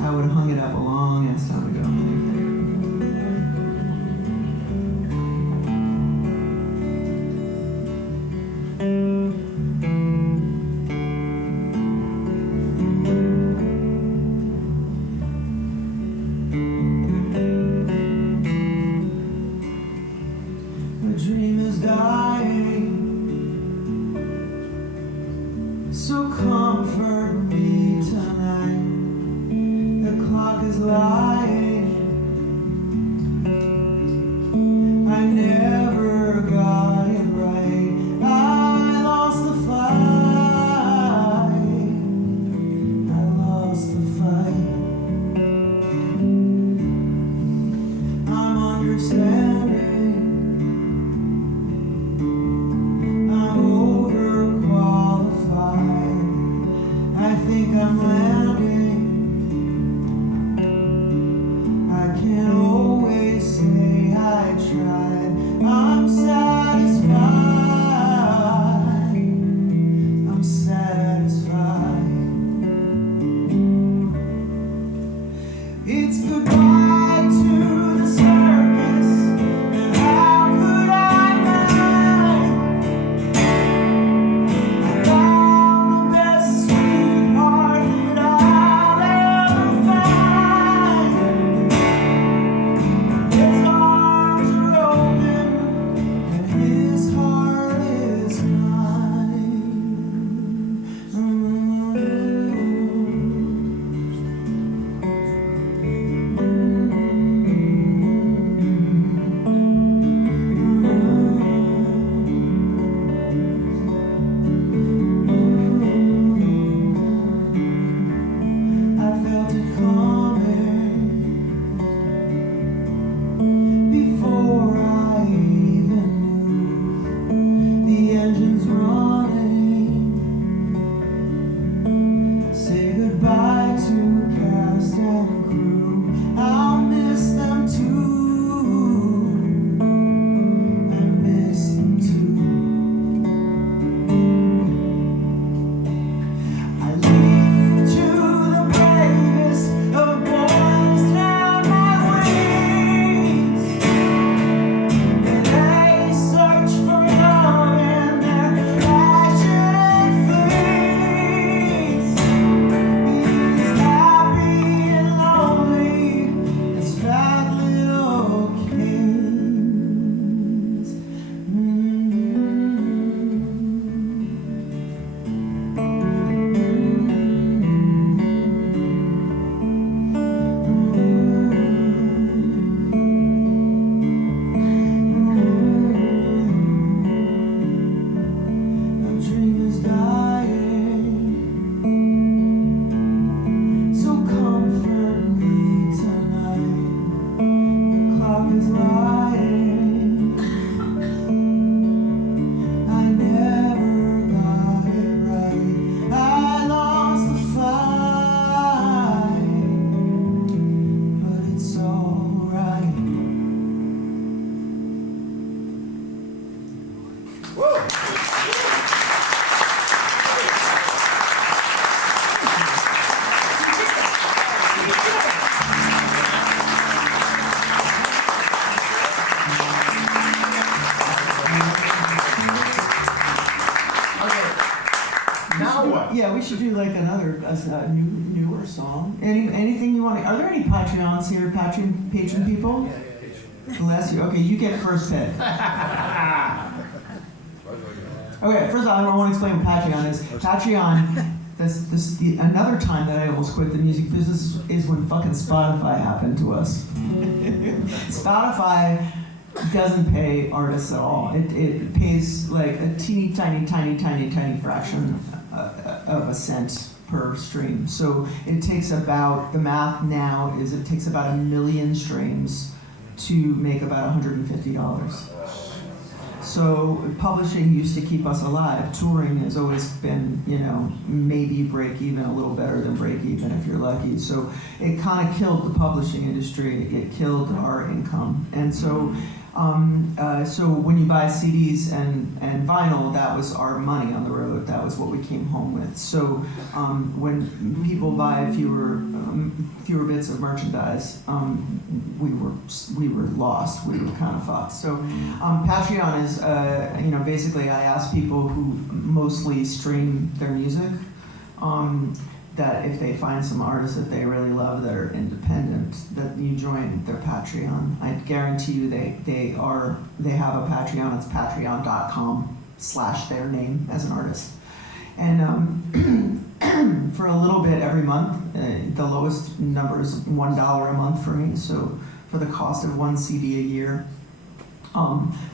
I would have hung it up a long ass time ago. So comfort me tonight. The clock is lying hour. Yeah, we should do like another newer song. Anything you want? Are there any Patreons here? Patron people? Bless you. Okay, you get first pick. Okay, first of all, I want to explain what Patreon is. Patreon. Another time that I almost quit the music business is when fucking Spotify happened to us. Spotify doesn't pay artists at all. It pays like a teeny tiny fraction of a cent per stream. So it takes about, the math now is it takes about 1 million streams to make about $150. So publishing used to keep us alive. Touring has always been, maybe break even, a little better than break even if you're lucky. So it kind of killed the publishing industry. It killed our income. And so when you buy CDs and vinyl, that was our money on the road. That was what we came home with. So when people buy fewer bits of merchandise, we were lost. We were kind of fucked. So Patreon is, basically I ask people who mostly stream their music that if they find some artists that they really love that are independent, that you join their Patreon. I guarantee you they have a Patreon. It's patreon.com/their name as an artist. And for a little bit every month, the lowest number is $1 a month for me. So for the cost of 1 CD a year,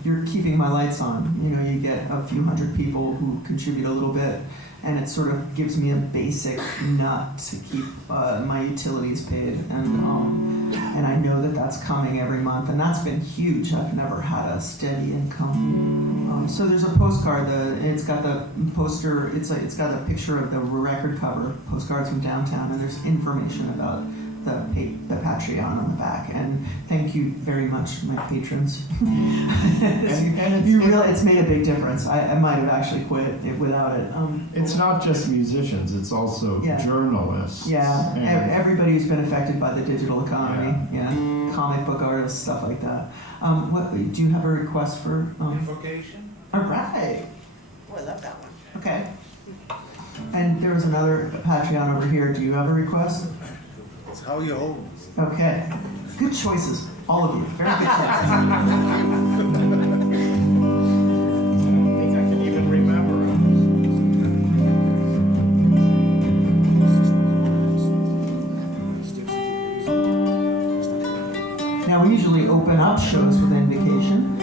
you're keeping my lights on. You get a few hundred people who contribute a little bit, and it sort of gives me a basic nut to keep my utilities paid. And I know that that's coming every month, and that's been huge. I've never had a steady income. So there's a postcard. It's got the poster. It's got a picture of the record cover, Postcards from Downtown, and there's information about the Patreon on the back. And thank you very much, my patrons. It's made a big difference. I might have actually quit without it. It's not just musicians, it's also journalists. Yeah, everybody who's been affected by the digital economy. Yeah, comic book artists, stuff like that. Do you have a request for? Invocation? All right. Oh, I love that one. Okay. And there was another Patreon over here. Do you have a request? It's how you hold. Okay. Good choices, all of you. Very good choices. I don't think I can even remember Now we usually open up shows with invocation.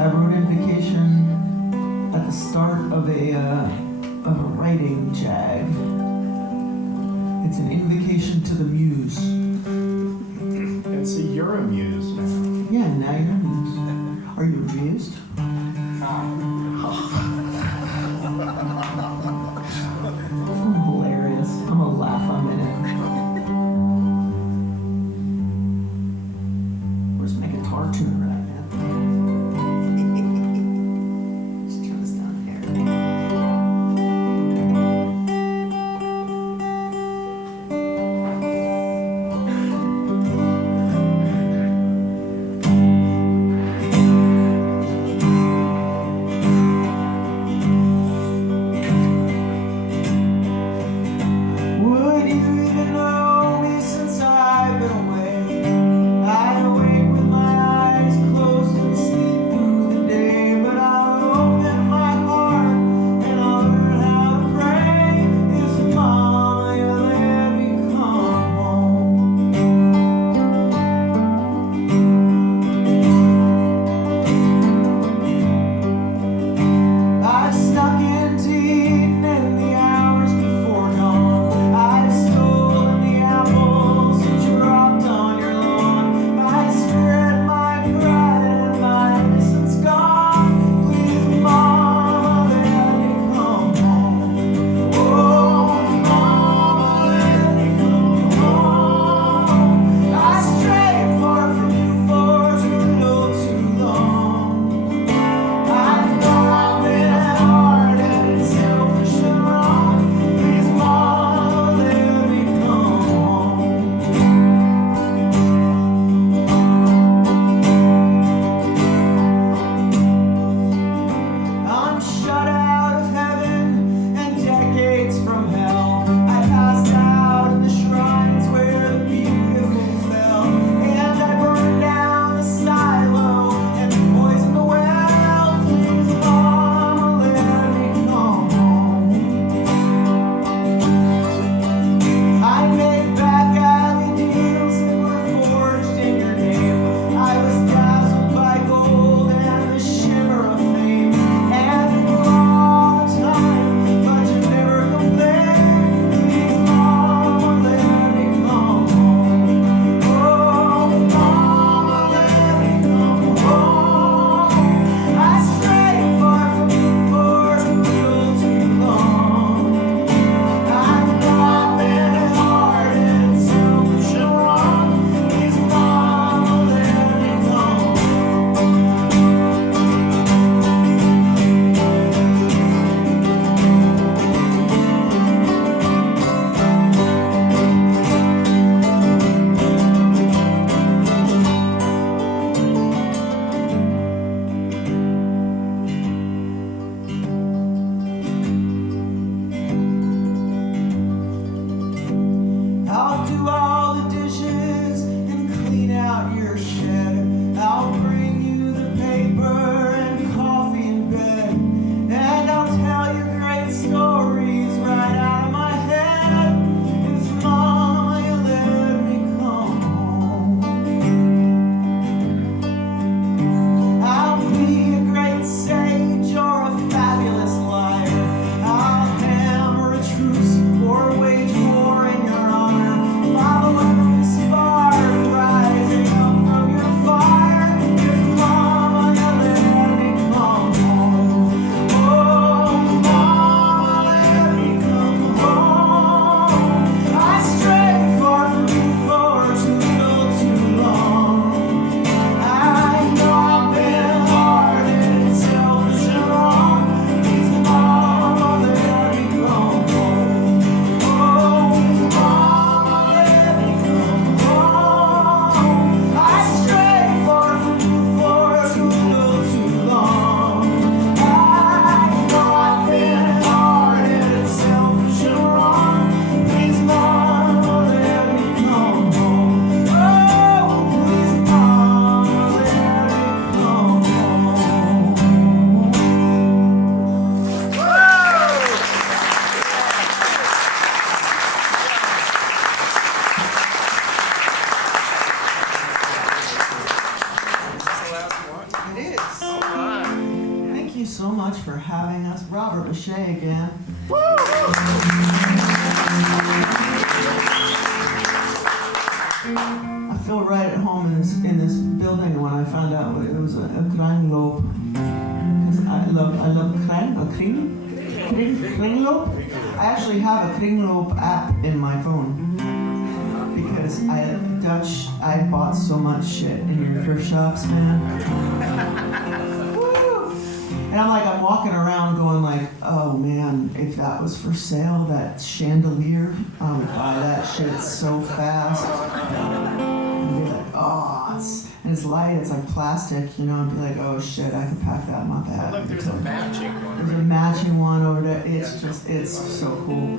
I wrote invocation at the start of a writing jag. It's an invocation to the muse. And see, you're amused now. Yeah, now you're amused. Are you amused? I'm hilarious. I'm gonna laugh a minute. Where's my guitar tuner at, man? Let's turn this down here. much for having us. Robert Mache again. I feel right at home in this building when I found out it was a kringloop. Because I love kringloop. I actually have a kringloop app in my phone. Because I bought so much shit in your thrift shops, man. Woo! And I'm walking around going like, oh man, if that was for sale, that chandelier, I would buy that shit so fast. And be like, oh, it's light, it's like plastic, you know, and be like, oh shit, I could pack that in my bag. Look, there's a matching one. There's a matching one over there. It's so cool.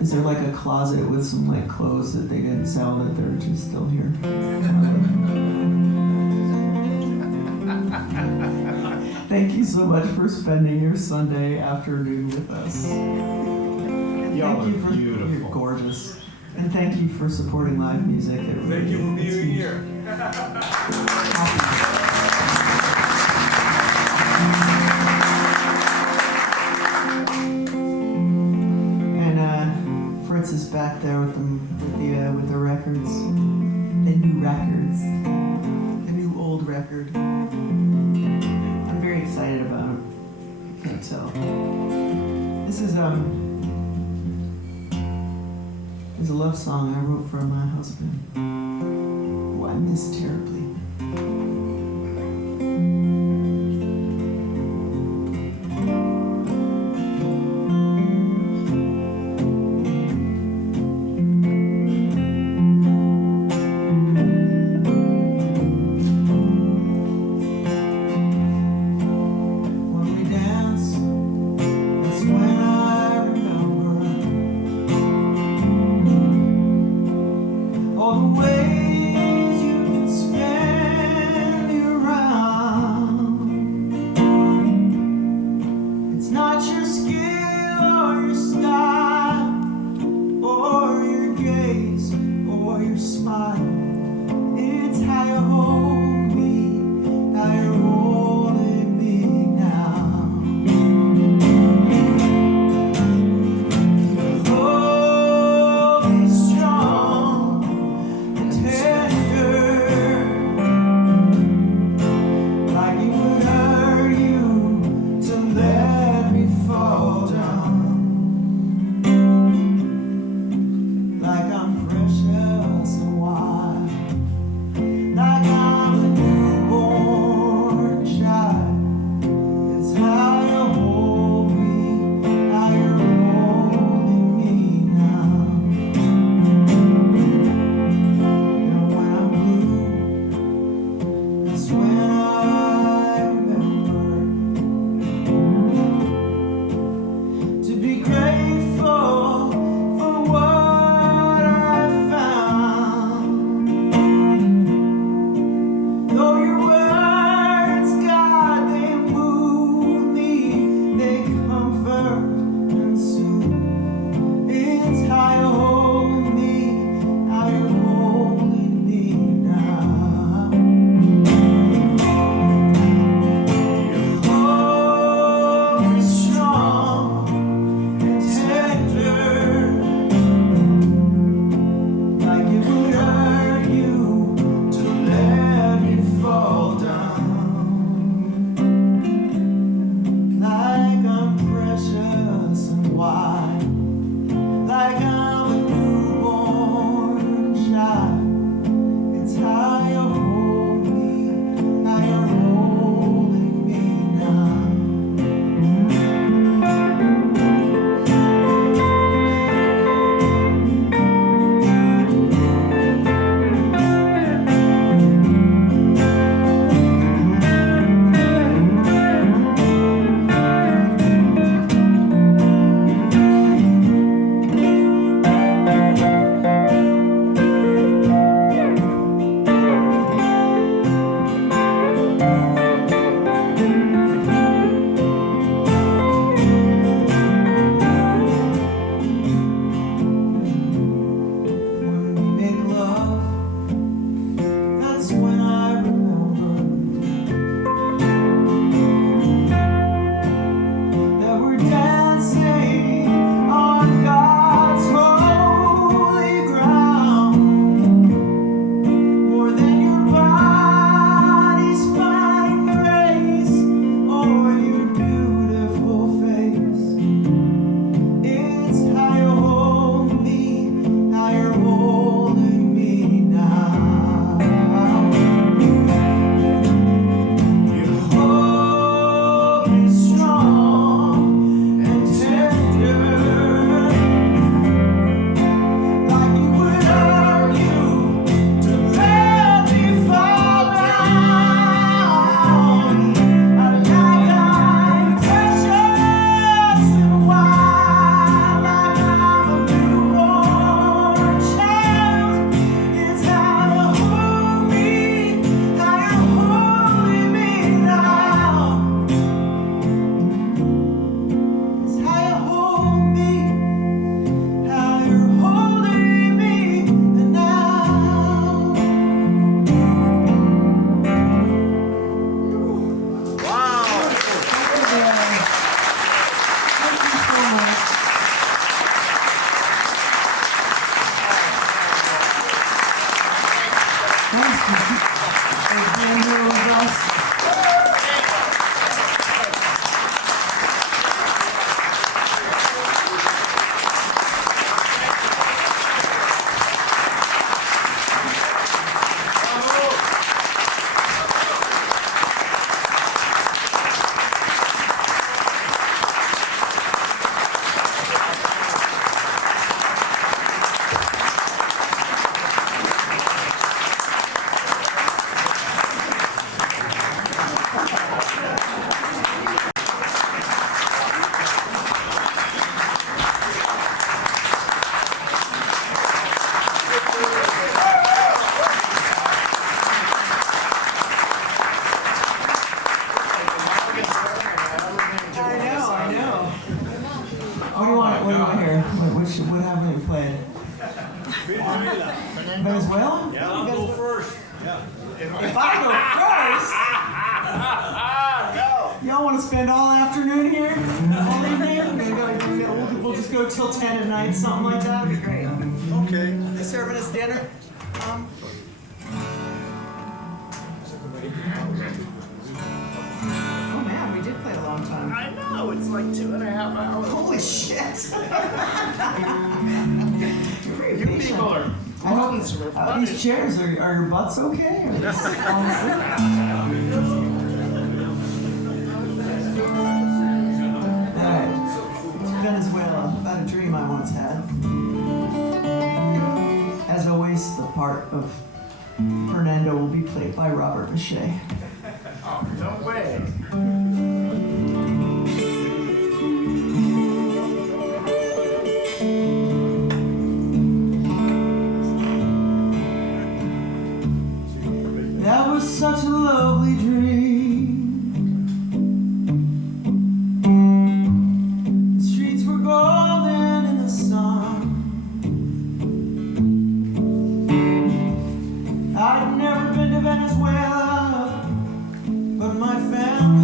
Is there like a closet with some like clothes that they didn't sell that they're just still here? Thank you so much for spending your Sunday afternoon with us. Y'all Thank you are for beautiful. You're gorgeous. And thank you for supporting live music. Thank you for being here. Fritz is back there with the records, the new records, the new old record. I'm very excited about it. You can't tell. This is a love song I wrote for my husband, who I miss terribly. All the ways you can spend being here with us. I know. What do you want to hear? What haven't we played? Venezuela? Yeah, I'll go first. If I go first? Y'all want to spend all afternoon here? All evening? We'll just go till 10 at night, something like that? That'd be great. Okay. They serving us dinner? Oh man, we did play a long time. I know, it's like 2.5 hours. Holy shit! You're very You patient. people are I hope buttons for these chairs, are your butts okay? Or just falling asleep? Alright, Venezuela, about a dream I once had. As always, the part of Fernando will be played by Robert Mache. Oh, no way. That was such a lovely dream. The streets were golden in the sun. I'd never been to Venezuela, but my family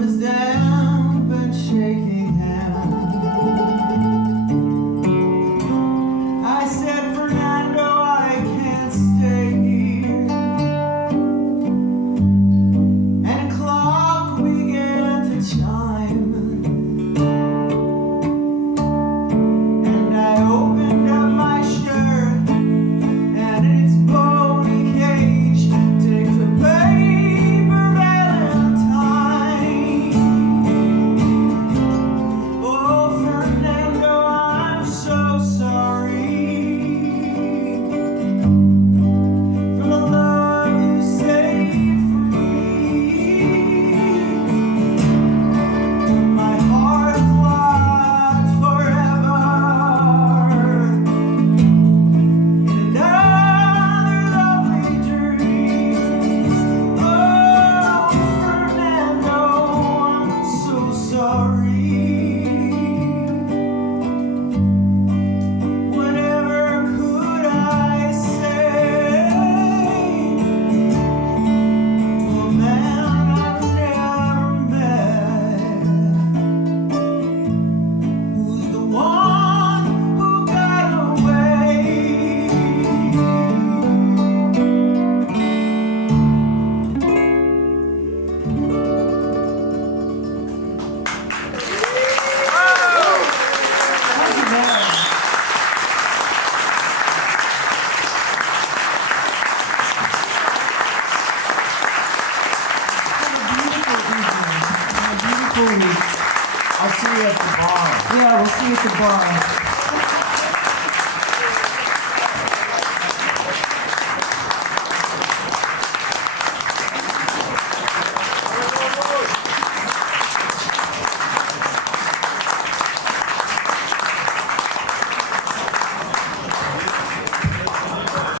from his damp and shaking hand. I said, Fernando, I can't stay here. And a clock began to chime. And I opened up my shirt, and in its bony cage takes a paper valentine. Oh, Fernando, I'm so sorry for the love you saved for me. My heart's locked forever in another lovely dream. Oh, Fernando, I'm so sorry. Whatever could I say to a man I've never met? Who's the one who got away? I'll see you at the bar. Yeah, we'll see you at the bar.